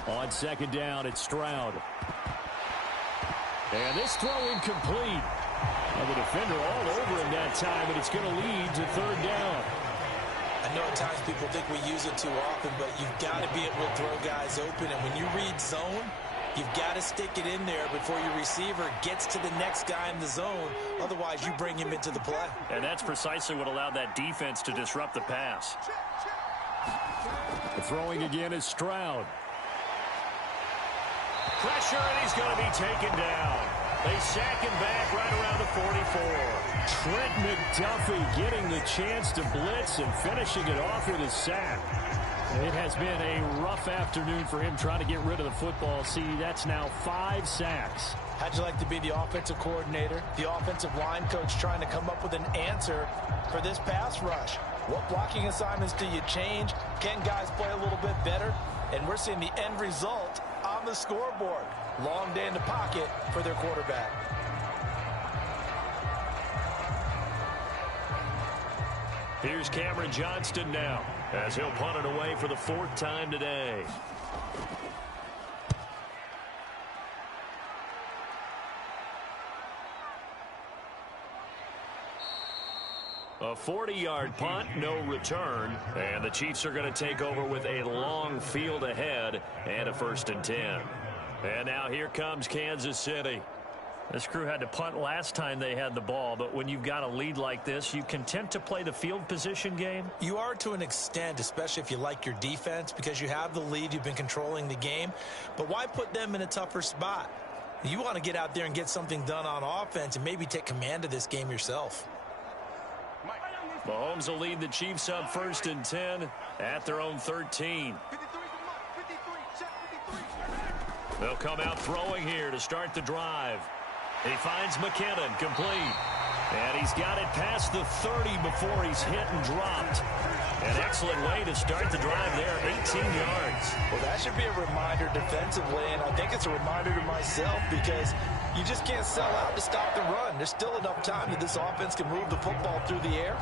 On 2nd down, it's Stroud. And this throw incomplete. And the defender all over him that time, and it's going to lead to 3rd down. I know at times people think we use it too often, but you've got to be able to throw guys open. And when you read zone, you've got to stick it in there before your receiver gets to the next guy in the zone. Otherwise, you bring him into the play. And that's precisely what allowed that defense to disrupt the pass. The throwing again is Stroud. Pressure, and he's going to be taken down. They sack him back right around the 44. Trent McDuffie getting the chance to blitz and finishing it off with his sack. It has been a rough afternoon for him trying to get rid of the football. See, that's now 5 sacks. How'd you like to be the offensive coordinator, the offensive line coach trying to come up with an answer for this pass rush? What blocking assignments do you change? Can guys play a little bit better? And we're seeing the end result on the scoreboard. Long day in the pocket for their quarterback. Here's Cameron Johnston now as he'll punt it away for the 4th time today. A 40-yard punt, no return. And the Chiefs are going to take over with a long field ahead and a 1st and 10. And now here comes Kansas City. This crew had to punt last time they had the ball, but when you've got a lead like this, you content to play the field position game? You are to an extent, especially if you like your defense, because you have the lead, you've been controlling the game. But why put them in a tougher spot? You want to get out there and get something done on offense and maybe take command of this game yourself. Mahomes will lead the Chiefs up 1st and 10 at their own 13. They'll come out throwing here to start the drive. He finds McKinnon, complete. And he's got it past the 30 before he's hit and dropped. An excellent way to start the drive there, 18 yards. Well, that should be a reminder defensively, and I think it's a reminder to myself because you just can't sell out to stop the run. There's still enough time that this offense can move the football through the air,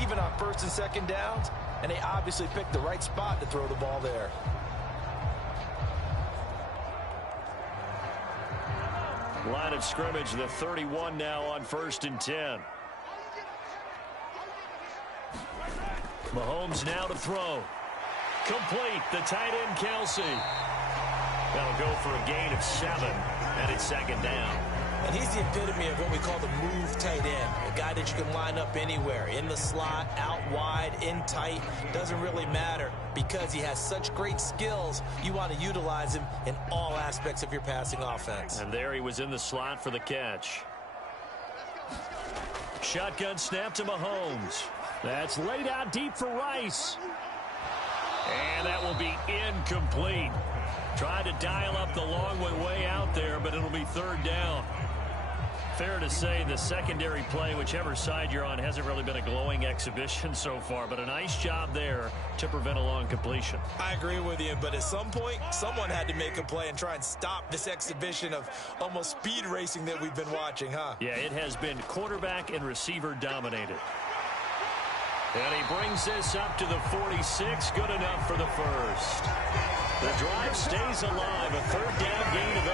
even on 1st and 2nd downs, and they obviously picked the right spot to throw the ball there. Line of scrimmage, the 31 now on 1st and 10. Mahomes now to throw. Complete, the tight end Kelsey. That'll go for a gain of 7, and it's 2nd down. And he's the epitome of what we call the move tight end. A guy that you can line up anywhere, in the slot, out wide, in tight. Doesn't really matter because he has such great skills. You want to utilize him in all aspects of your passing offense. And there he was in the slot for the catch. Shotgun snap to Mahomes. That's laid out deep for Rice. And that will be incomplete. Tried to dial up the long way out there, but it'll be 3rd down. Fair to say the secondary play, whichever side you're on, hasn't really been a glowing exhibition so far, but a nice job there to prevent a long completion. I agree with you, but at some point, someone had to make a play and try and stop this exhibition of almost speed racing that we've been watching, huh? Yeah, it has been quarterback and receiver dominated. And he brings this up to the 46, good enough for the 1st. The drive stays alive, a 3rd down gain of 8.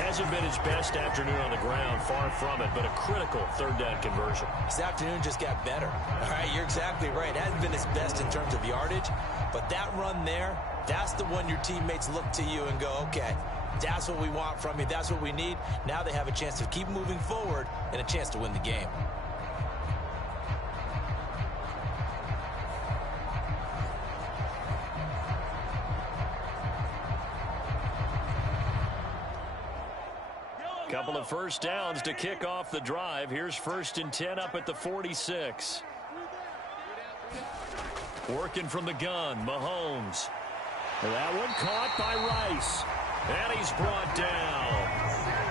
Hasn't been his best afternoon on the ground, far from it, but a critical 3rd down conversion. This afternoon just got better. All right, you're exactly right. It hasn't been his best in terms of yardage, but that run there, that's the one your teammates look to you and go, okay, that's what we want from you. That's what we need. Now they have a chance to keep moving forward and a chance to win the game. Couple of 1st downs to kick off the drive. Here's 1st and 10 up at the 46. Working from the gun, Mahomes. That one caught by Rice. And he's brought down.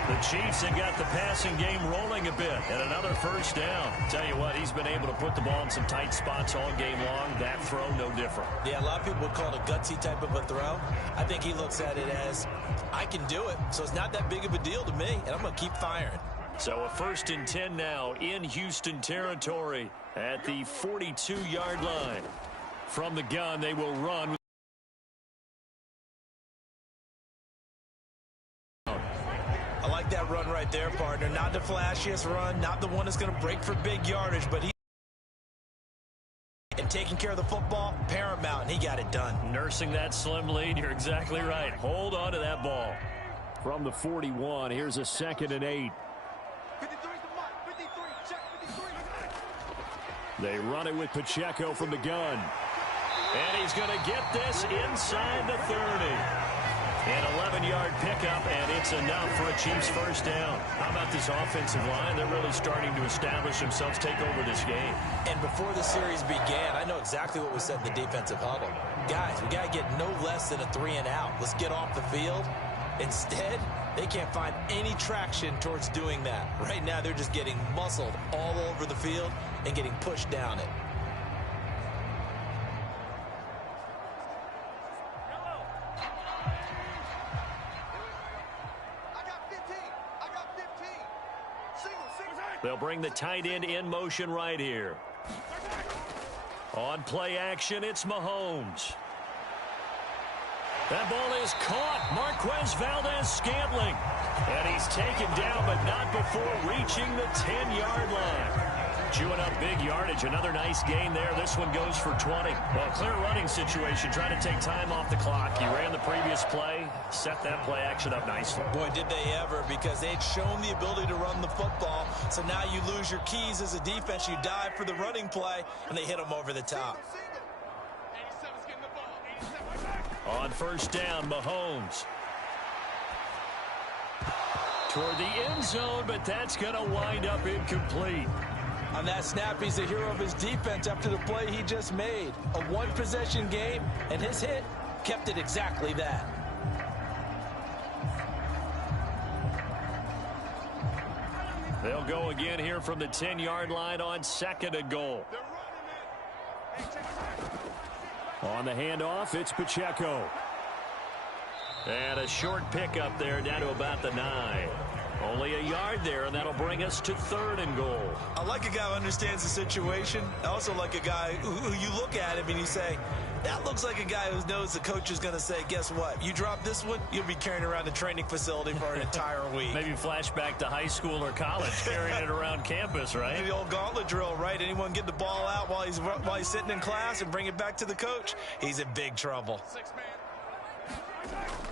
The Chiefs have got the passing game rolling a bit. And another 1st down. Tell you what, he's been able to put the ball in some tight spots all game long. That throw, no different. Yeah, a lot of people would call it a gutsy type of a throw. I think he looks at it as, I can do it, so it's not that big of a deal to me, and I'm going to keep firing. So a 1st and 10 now in Houston territory at the 42-yard line. From the gun, they will run. I like that run right there, partner. Not the flashiest run, not the one that's going to break for big yardage, but he and taking care of the football, paramount, and he got it done. Nursing that slim lead, you're exactly right. Hold on to that ball. From the 41, here's a 2nd and 8. 53 is the mark. 53, check 53. They run it with Pacheco from the gun. And he's going to get this inside the 30. An 11-yard pickup, and it's enough for a Chiefs 1st down. How about this offensive line? They're really starting to establish themselves, take over this game. And before the series began, I know exactly what was said in the defensive huddle. Guys, we got to get no less than a 3 and out. Let's get off the field. Instead, they can't find any traction towards doing that. Right now, they're just getting muscled all over the field and getting pushed down it. They'll bring the tight end in motion right here. On play action, it's Mahomes. That ball is caught. Marquez Valdez-Scantling. And he's taken down, but not before reaching the 10-yard line. Chewing up big yardage. Another nice gain there. This one goes for 20. Well, clear running situation. Trying to take time off the clock. He ran the previous play. Set that play action up nicely. Boy, did they ever, because they'd shown the ability to run the football. So now you lose your keys as a defense. You dive for the running play, and they hit them over the top. On first down, Mahomes. Toward the end zone, but that's going to wind up incomplete. On that snap, he's the hero of his defense after the play he just made. A one-possession game, and his hit kept it exactly that. They'll go again here from the 10-yard line on 2nd and goal. On the handoff, it's Pacheco. And a short pickup there down to about the 9. Only a yard there, and that'll bring us to 3rd and goal. I like a guy who understands the situation. I also like a guy who you look at him and you say, that looks like a guy who knows the coach is going to say, guess what? You drop this one, you'll be carrying around the training facility for an entire week. Maybe flashback to high school or college, carrying it around campus, right? The old gauntlet drill, right? Anyone get the ball out while he's sitting in class and bring it back to the coach, he's in big trouble.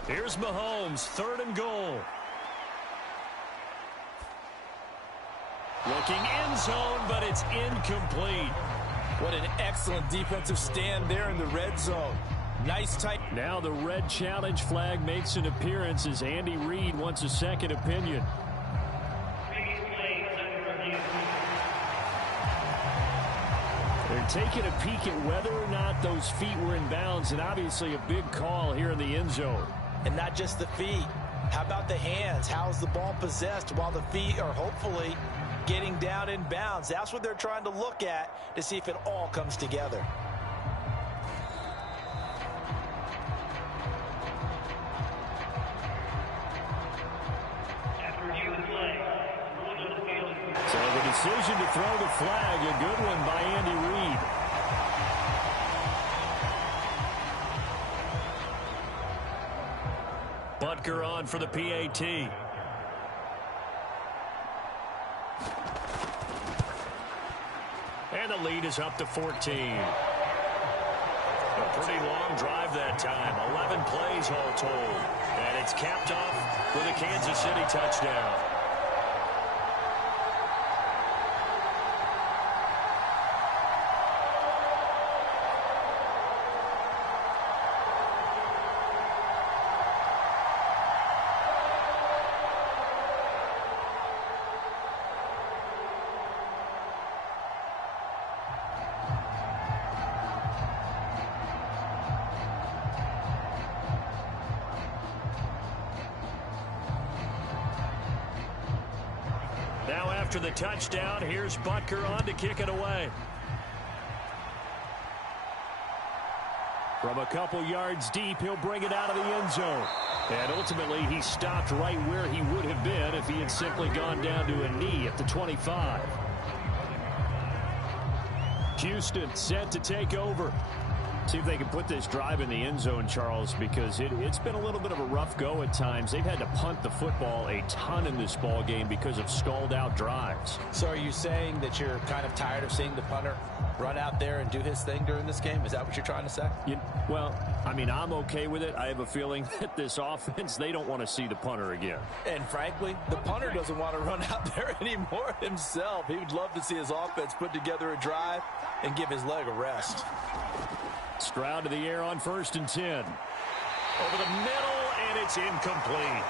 Here's Mahomes, 3rd and goal. Looking end zone, but it's incomplete. What an excellent defensive stand there in the red zone. Nice tight. Now the red challenge flag makes an appearance as Andy Reid wants a second opinion. They're taking a peek at whether or not those feet were in bounds, and obviously a big call here in the end zone. And not just the feet. How about the hands? How's the ball possessed while the feet are hopefully getting down in bounds? That's what they're trying to look at to see if it all comes together. So the decision to throw the flag, a good one by Andy Reid. Butker on for the PAT. And the lead is up to 14. A pretty long drive that time. 11 plays all told. And it's capped off with a Kansas City touchdown. Now after the touchdown, here's Butker on to kick it away. From a couple yards deep, he'll bring it out of the end zone. And ultimately, he stopped right where he would have been if he had simply gone down to a knee at the 25. Houston set to take over. See if they can put this drive in the end zone, Charles, because it's been a little bit of a rough go at times. They've had to punt the football a ton in this ball game because of stalled out drives. So are you saying that you're kind of tired of seeing the punter run out there and do his thing during this game? Is that what you're trying to say? Well, I mean, I'm okay with it. I have a feeling that this offense, they don't want to see the punter again. And frankly, the punter doesn't want to run out there anymore himself. He would love to see his offense put together a drive and give his leg a rest. Stroud to the air on 1st and 10. Over the middle, and it's incomplete.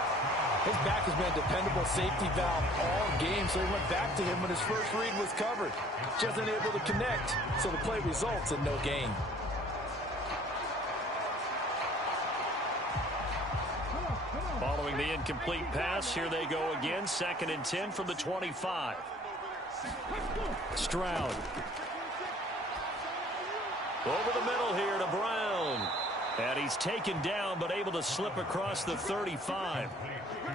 His back has been a dependable safety valve all game, so he went back to him when his first read was covered. Just unable to connect, so the play results in no gain. Following the incomplete pass, here they go again. 2nd and 10 from the 25. Stroud. Over the middle here to Brown. And he's taken down, but able to slip across the 35.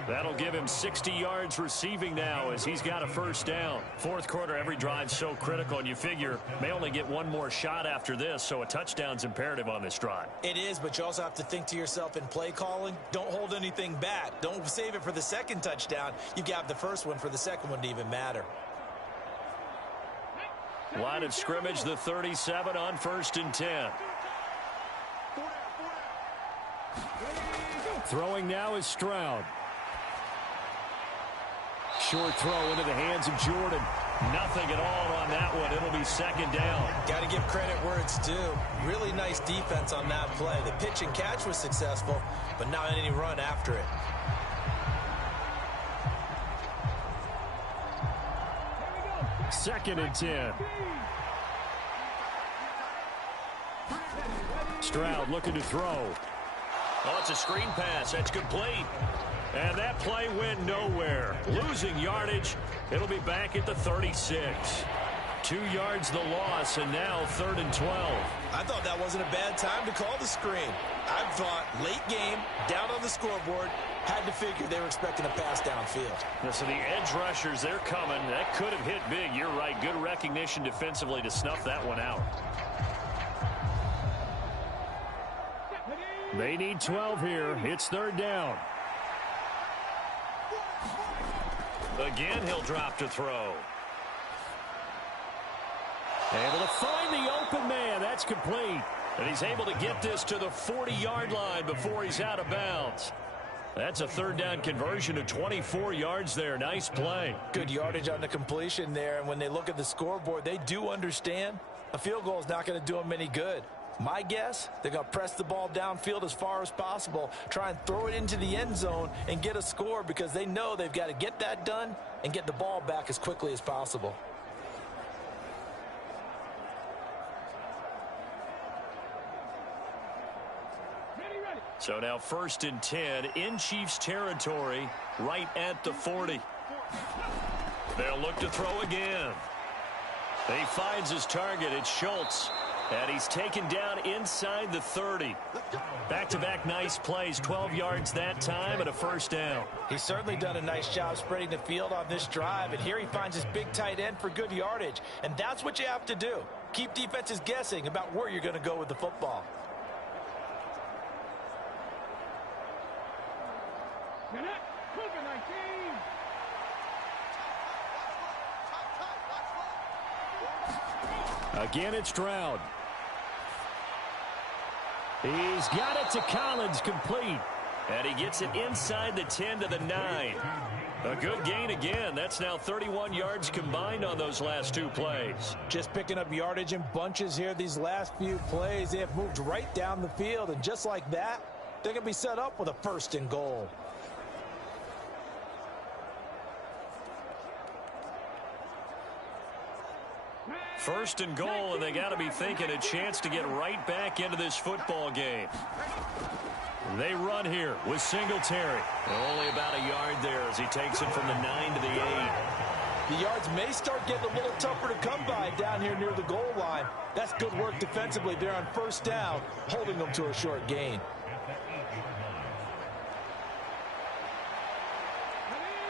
That'll give him 60 yards receiving now as he's got a first down. Fourth quarter, every drive's so critical, and you figure may only get one more shot after this, so a touchdown's imperative on this drive. It is, but you also have to think to yourself in play calling, don't hold anything back. Don't save it for the second touchdown. You got the first one for the second one to even matter. Line of scrimmage, the 37 on 1st and 10. Throwing now is Stroud. Short throw into the hands of Jordan. Nothing at all on that one. It'll be 2nd down. Got to give credit where it's due. Really nice defense on that play. The pitch and catch was successful, but not any run after it. Second and 10. Stroud looking to throw. Oh, it's a screen pass. That's complete. And that play went nowhere. Losing yardage. It'll be back at the 36. 2 yards the loss, and now 3rd and 12. I thought that wasn't a bad time to call the screen. I thought late game, down on the scoreboard, had to figure they were expecting a pass downfield. So the edge rushers, they're coming. That could have hit big. You're right. Good recognition defensively to snuff that one out. They need 12 here. It's 3rd down. Again, he'll drop to throw. Able to find the open man. That's complete. And he's able to get this to the 40-yard line before he's out of bounds. That's a 3rd down conversion of 24 yards there. Nice play. Good yardage on the completion there. And when they look at the scoreboard, they do understand a field goal is not going to do them any good. My guess, they're going to press the ball downfield as far as possible, try and throw it into the end zone and get a score because they know they've got to get that done and get the ball back as quickly as possible. So now 1st and 10 in Chiefs territory, right at the 40. They'll look to throw again. He finds his target. It's Schultz. And he's taken down inside the 30. Back-to-back nice plays, 12 yards that time and a 1st down. He's certainly done a nice job spreading the field on this drive, and here he finds his big tight end for good yardage. And that's what you have to do. Keep defenses guessing about where you're going to go with the football. Again, it's Stroud. He's got it to Collins, complete. And he gets it inside the 10 to the 9. A good gain again. That's now 31 yards combined on those last 2 plays. Just picking up yardage in bunches here these last few plays. They have moved right down the field, and just like that, they're going to be set up with a 1st and goal. First and goal, and they got to be thinking a chance to get right back into this football game. They run here with Singletary. Only about a yard there as he takes it from the 9 to the 8. The yards may start getting a little tougher to come by down here near the goal line. That's good work defensively there on 1st down, holding them to a short gain.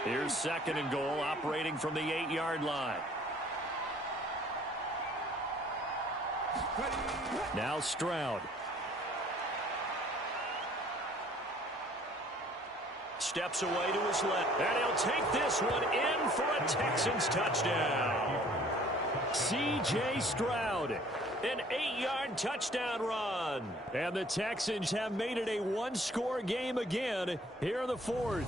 Here's 2nd and goal, operating from the 8-yard line. Now Stroud. Steps away to his left, and he'll take this one in for a Texans touchdown. C.J. Stroud. An 8-yard touchdown run. And the Texans have made it a 1-score game again here in the 4th.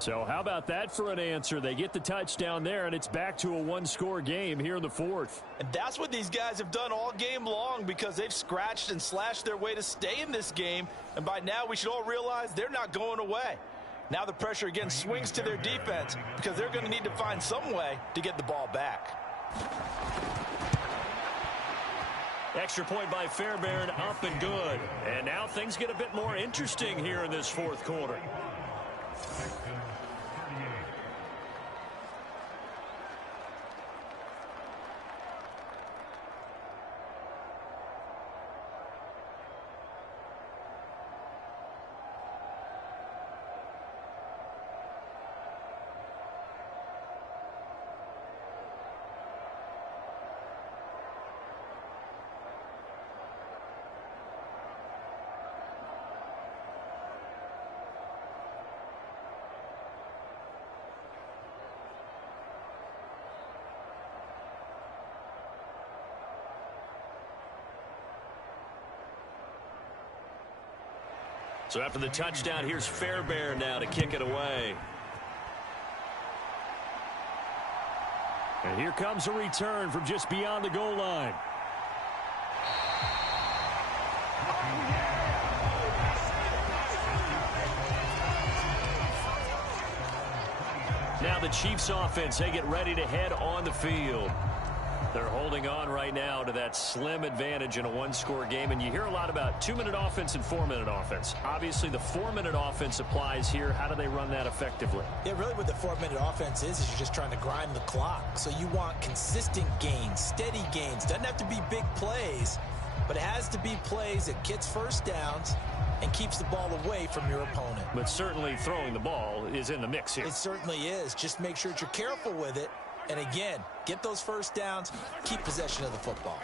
So how about that for an answer? They get the touchdown there, and it's back to a 1-score game here in the 4th. And that's what these guys have done all game long because they've scratched and slashed their way to stay in this game. And by now, we should all realize they're not going away. Now the pressure again swings to their defense because they're going to need to find some way to get the ball back. Extra point by Fairbairn, up and good. And now things get a bit more interesting here in this 4th quarter. So after the touchdown, here's Fairbairn now to kick it away. And here comes a return from just beyond the goal line. Now the Chiefs offense, they get ready to head on the field. They're holding on right now to that slim advantage in a one-score game, and you hear a lot about 2-minute offense and 4-minute offense. Obviously, the 4-minute offense applies here. How do they run that effectively? Yeah, really what the 4-minute offense is you're just trying to grind the clock. So you want consistent gains, steady gains. Doesn't have to be big plays, but it has to be plays that gets first downs and keeps the ball away from your opponent. But certainly throwing the ball is in the mix here. It certainly is. Just make sure that you're careful with it. And again, get those first downs, keep possession of the football.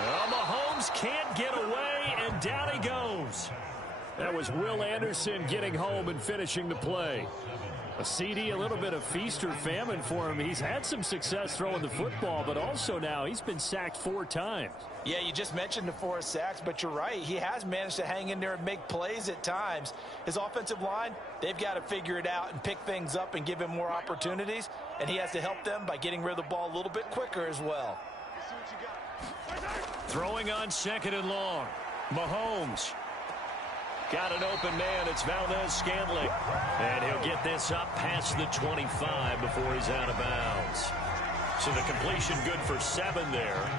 Well, Mahomes can't get away, and down he goes. That was Will Anderson getting home and finishing the play. A CD, a little bit of feast or famine for him. He's had some success throwing the football, but also now he's been sacked 4 times. Yeah, you just mentioned the 4 sacks, but you're right. He has managed to hang in there and make plays at times. His offensive line, they've got to figure it out and pick things up and give him more opportunities, and he has to help them by getting rid of the ball a little bit quicker as well. Throwing on 2nd and long. Mahomes. Got an open man. It's Valdez-Scantling. And he'll get this up past the 25 before he's out of bounds. So the completion good for 7 there.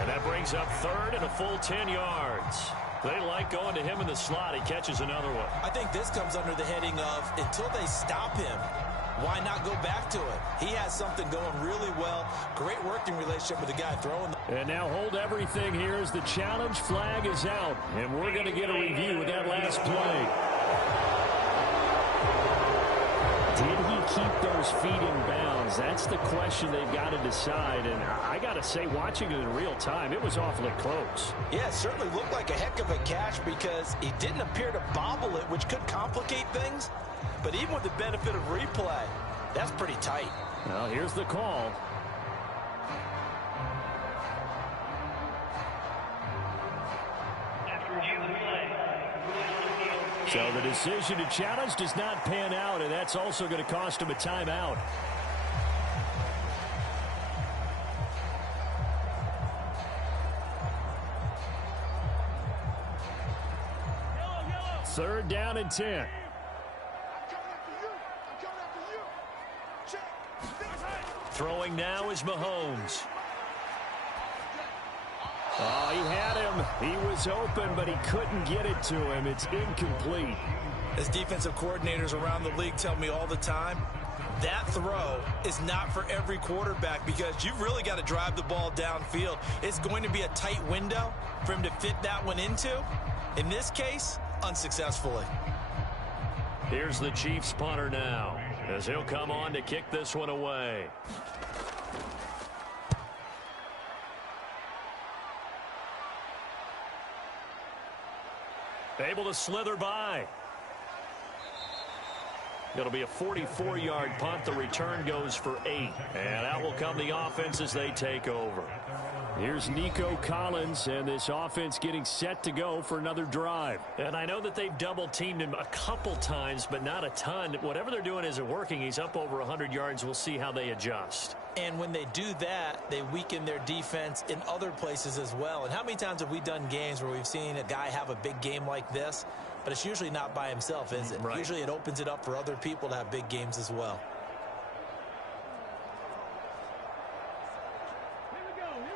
And that brings up 3rd and a full 10 yards. They like going to him in the slot. He catches another one. I think this comes under the heading of until they stop him, why not go back to it? He has something going really well. Great working relationship with the guy throwing. And now hold everything here as the challenge flag is out. And we're going to get a review of that last play. Did he keep those feet in bounds? That's the question they've got to decide. And I got to say, watching it in real time, it was awfully close. Yeah, it certainly looked like a heck of a catch because he didn't appear to bobble it, which could complicate things. But even with the benefit of replay, that's pretty tight. Well, here's the call. So the decision to challenge does not pan out, and that's also going to cost him a timeout. Third down and 10. Throwing now is Mahomes. Oh, he had him. He was open, but he couldn't get it to him. It's incomplete. As defensive coordinators around the league tell me all the time, that throw is not for every quarterback because you've really got to drive the ball downfield. It's going to be a tight window for him to fit that one into. In this case, unsuccessfully. Here's the Chiefs punter now, as he'll come on to kick this one away. Able to slither by. It'll be a 44-yard punt. The return goes for 8. And out will come the offense as they take over. Here's Nico Collins, and this offense getting set to go for another drive. And I know that they've double-teamed him a couple times, but not a ton. Whatever they're doing isn't working. He's up over 100 yards. We'll see how they adjust. And when they do that, they weaken their defense in other places as well. And how many times have we done games where we've seen a guy have a big game like this, but it's usually not by himself, is it? Right. Usually it opens it up for other people to have big games as well.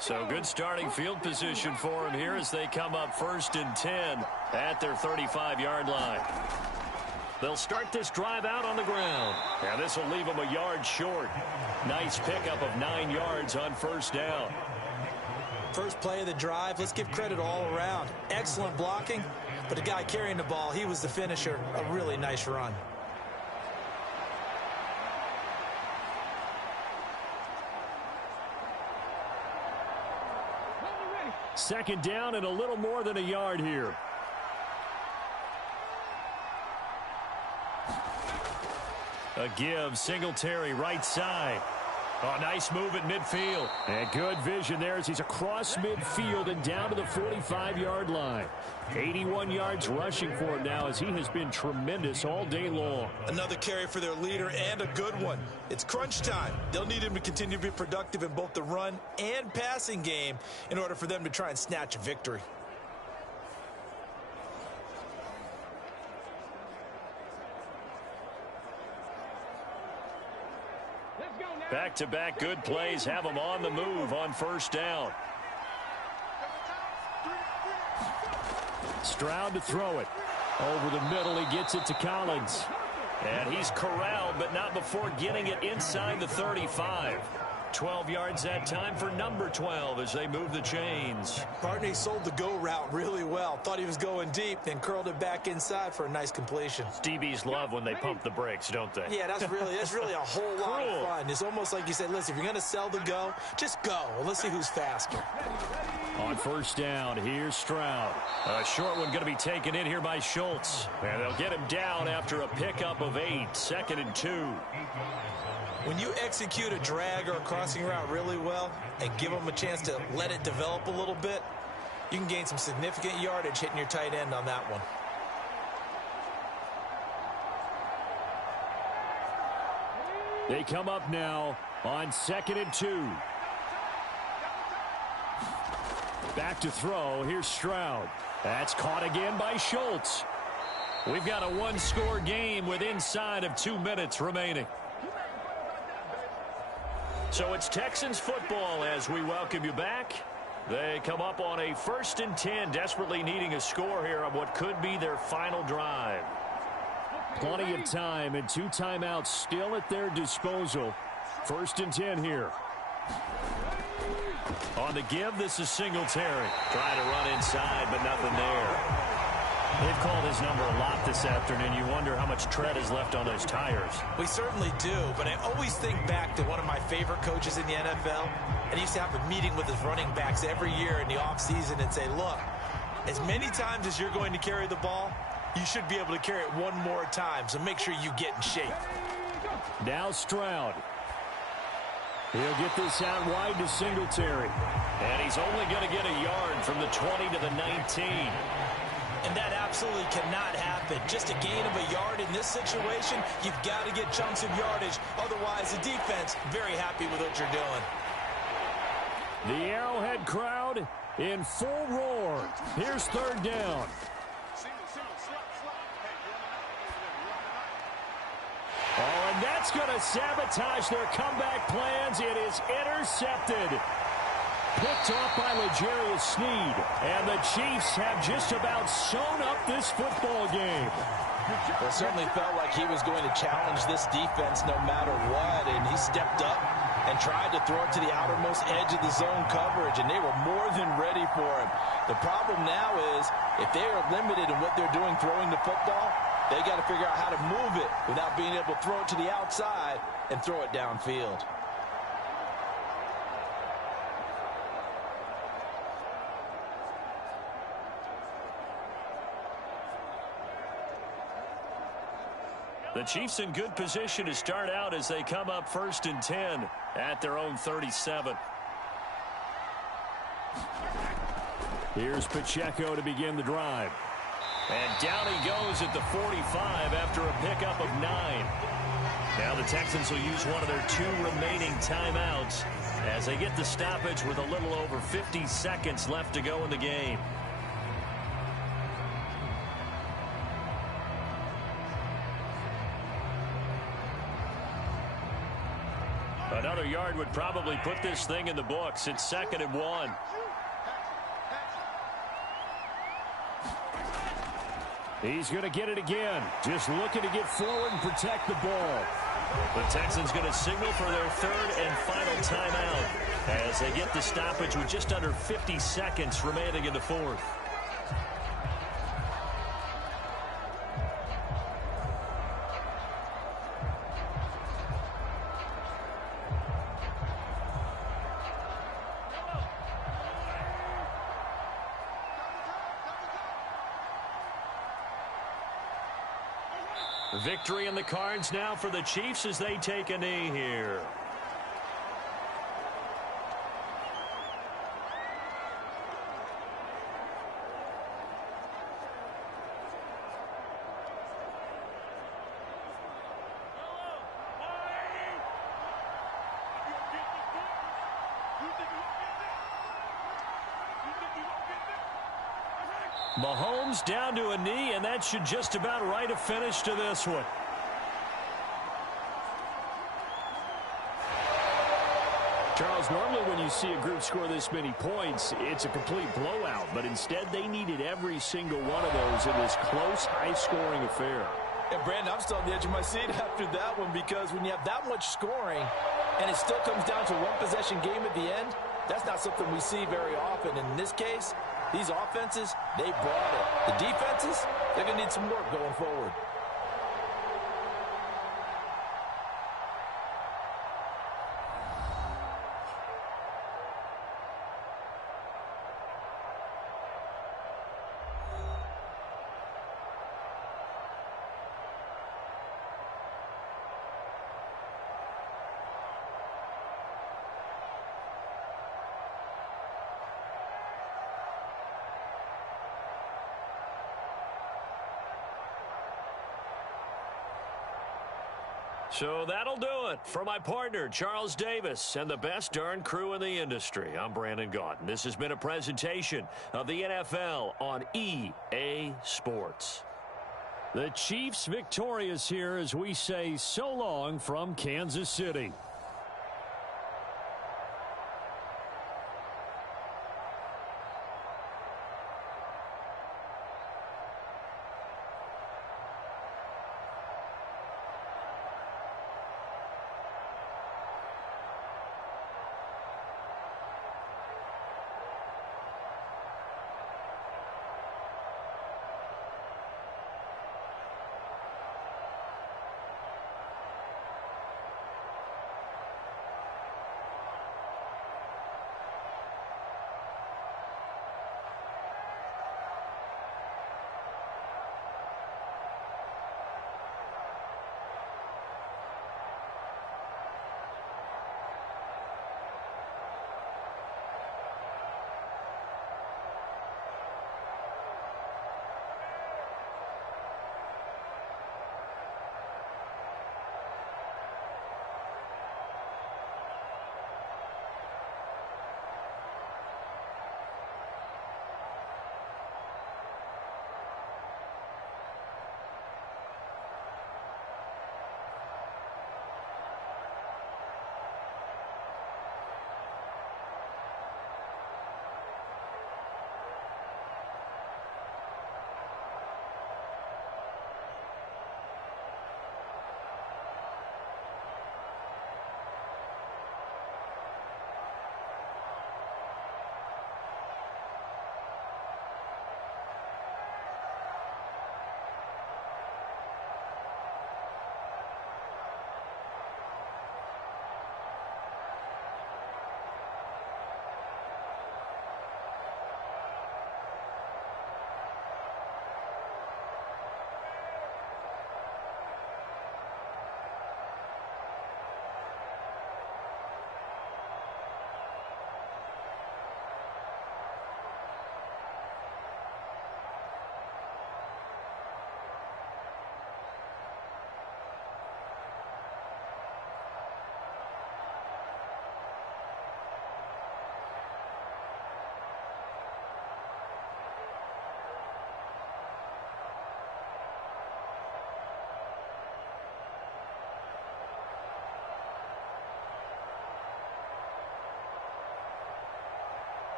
So good starting field position for him here as they come up 1st and 10 at their 35-yard line. They'll start this drive out on the ground. And this will leave them a yard short. Nice pickup of 9 yards on 1st down. First play of the drive, let's give credit all around. Excellent blocking, but the guy carrying the ball, he was the finisher. A really nice run. Second down and a little more than a yard here. A give, Singletary right side. Oh, nice move at midfield. And good vision there as he's across midfield and down to the 45-yard line. 81 yards rushing for him now as he has been tremendous all day long. Another carry for their leader and a good one. It's crunch time. They'll need him to continue to be productive in both the run and passing game in order for them to try and snatch a victory. Back-to-back good plays have them on the move on first down. Stroud to throw it. Over the middle, he gets it to Collins. And he's corralled, but not before getting it inside the 35. 12 yards that time for number 12 as they move the chains. Barney sold the go route really well. Thought he was going deep, then curled it back inside for a nice completion. DBs love when they pump the brakes, don't they? Yeah, that's really a whole lot of fun. It's almost like you said, listen, if you're going to sell the go, just go. Let's see who's faster. On first down, here's Stroud. A short one going to be taken in here by Schultz. And they'll get him down after a pickup of 8, 2nd and 2. When you execute a drag or a crossing route really well and give them a chance to let it develop a little bit, you can gain some significant yardage hitting your tight end on that one. They come up now on 2nd and 2. Back to throw. Here's Stroud. That's caught again by Schultz. We've got a one-score game with inside of 2 minutes remaining. So it's Texans football as we welcome you back. They come up on a 1st and 10, desperately needing a score here on what could be their final drive. Plenty of time and 2 timeouts still at their disposal. 1st and 10 here. On the give, this is Singletary. Trying to run inside, but nothing there. They've called his number a lot this afternoon. You wonder how much tread is left on those tires. We certainly do, but I always think back to one of my favorite coaches in the NFL, and he used to have a meeting with his running backs every year in the offseason and say, look, as many times as you're going to carry the ball, you should be able to carry it one more time, so make sure you get in shape. Now Stroud. He'll get this out wide to Singletary. And he's only going to get a yard from the 20 to the 19. And that absolutely cannot happen. Just a gain of a yard in this situation, you've got to get chunks of yardage. Otherwise, the defense, very happy with what you're doing. The Arrowhead crowd in full roar. Here's 3rd down. Oh, and that's going to sabotage their comeback plans. It is intercepted. Picked off by L'Jarius Sneed. And the Chiefs have just about sewn up this football game. Well, it certainly felt like he was going to challenge this defense no matter what, and he stepped up and tried to throw it to the outermost edge of the zone coverage, and they were more than ready for him. The problem now is if they are limited in what they're doing throwing the football, they got to figure out how to move it without being able to throw it to the outside and throw it downfield. The Chiefs in good position to start out as they come up 1st and 10 at their own 37. Here's Pacheco to begin the drive. And down he goes at the 45 after a pickup of 9. Now the Texans will use one of their 2 remaining timeouts as they get the stoppage with a little over 50 seconds left to go in the game. Another yard would probably put this thing in the books. It's 2nd and 1. He's going to get it again. Just looking to get forward and protect the ball. The Texans going to signal for their 3rd and final timeout as they get the stoppage with just under 50 seconds remaining in the 4th. Victory in the cards now for the Chiefs as they take a knee here. Mahomes down to a knee, and that should just about write a finish to this one. Charles, normally when you see a group score this many points, it's a complete blowout. But instead, they needed every single one of those in this close, high-scoring affair. And, Brandon, I'm still on the edge of my seat after that one because when you have that much scoring and it still comes down to a one-possession game at the end, that's not something we see very often. And in this case, these offenses, they brought it. The defenses, they're going to need some work going forward. So that'll do it for my partner, Charles Davis, and the best darn crew in the industry. I'm Brandon Gaudin. This has been a presentation of the NFL on EA Sports. The Chiefs victorious here as we say so long from Kansas City.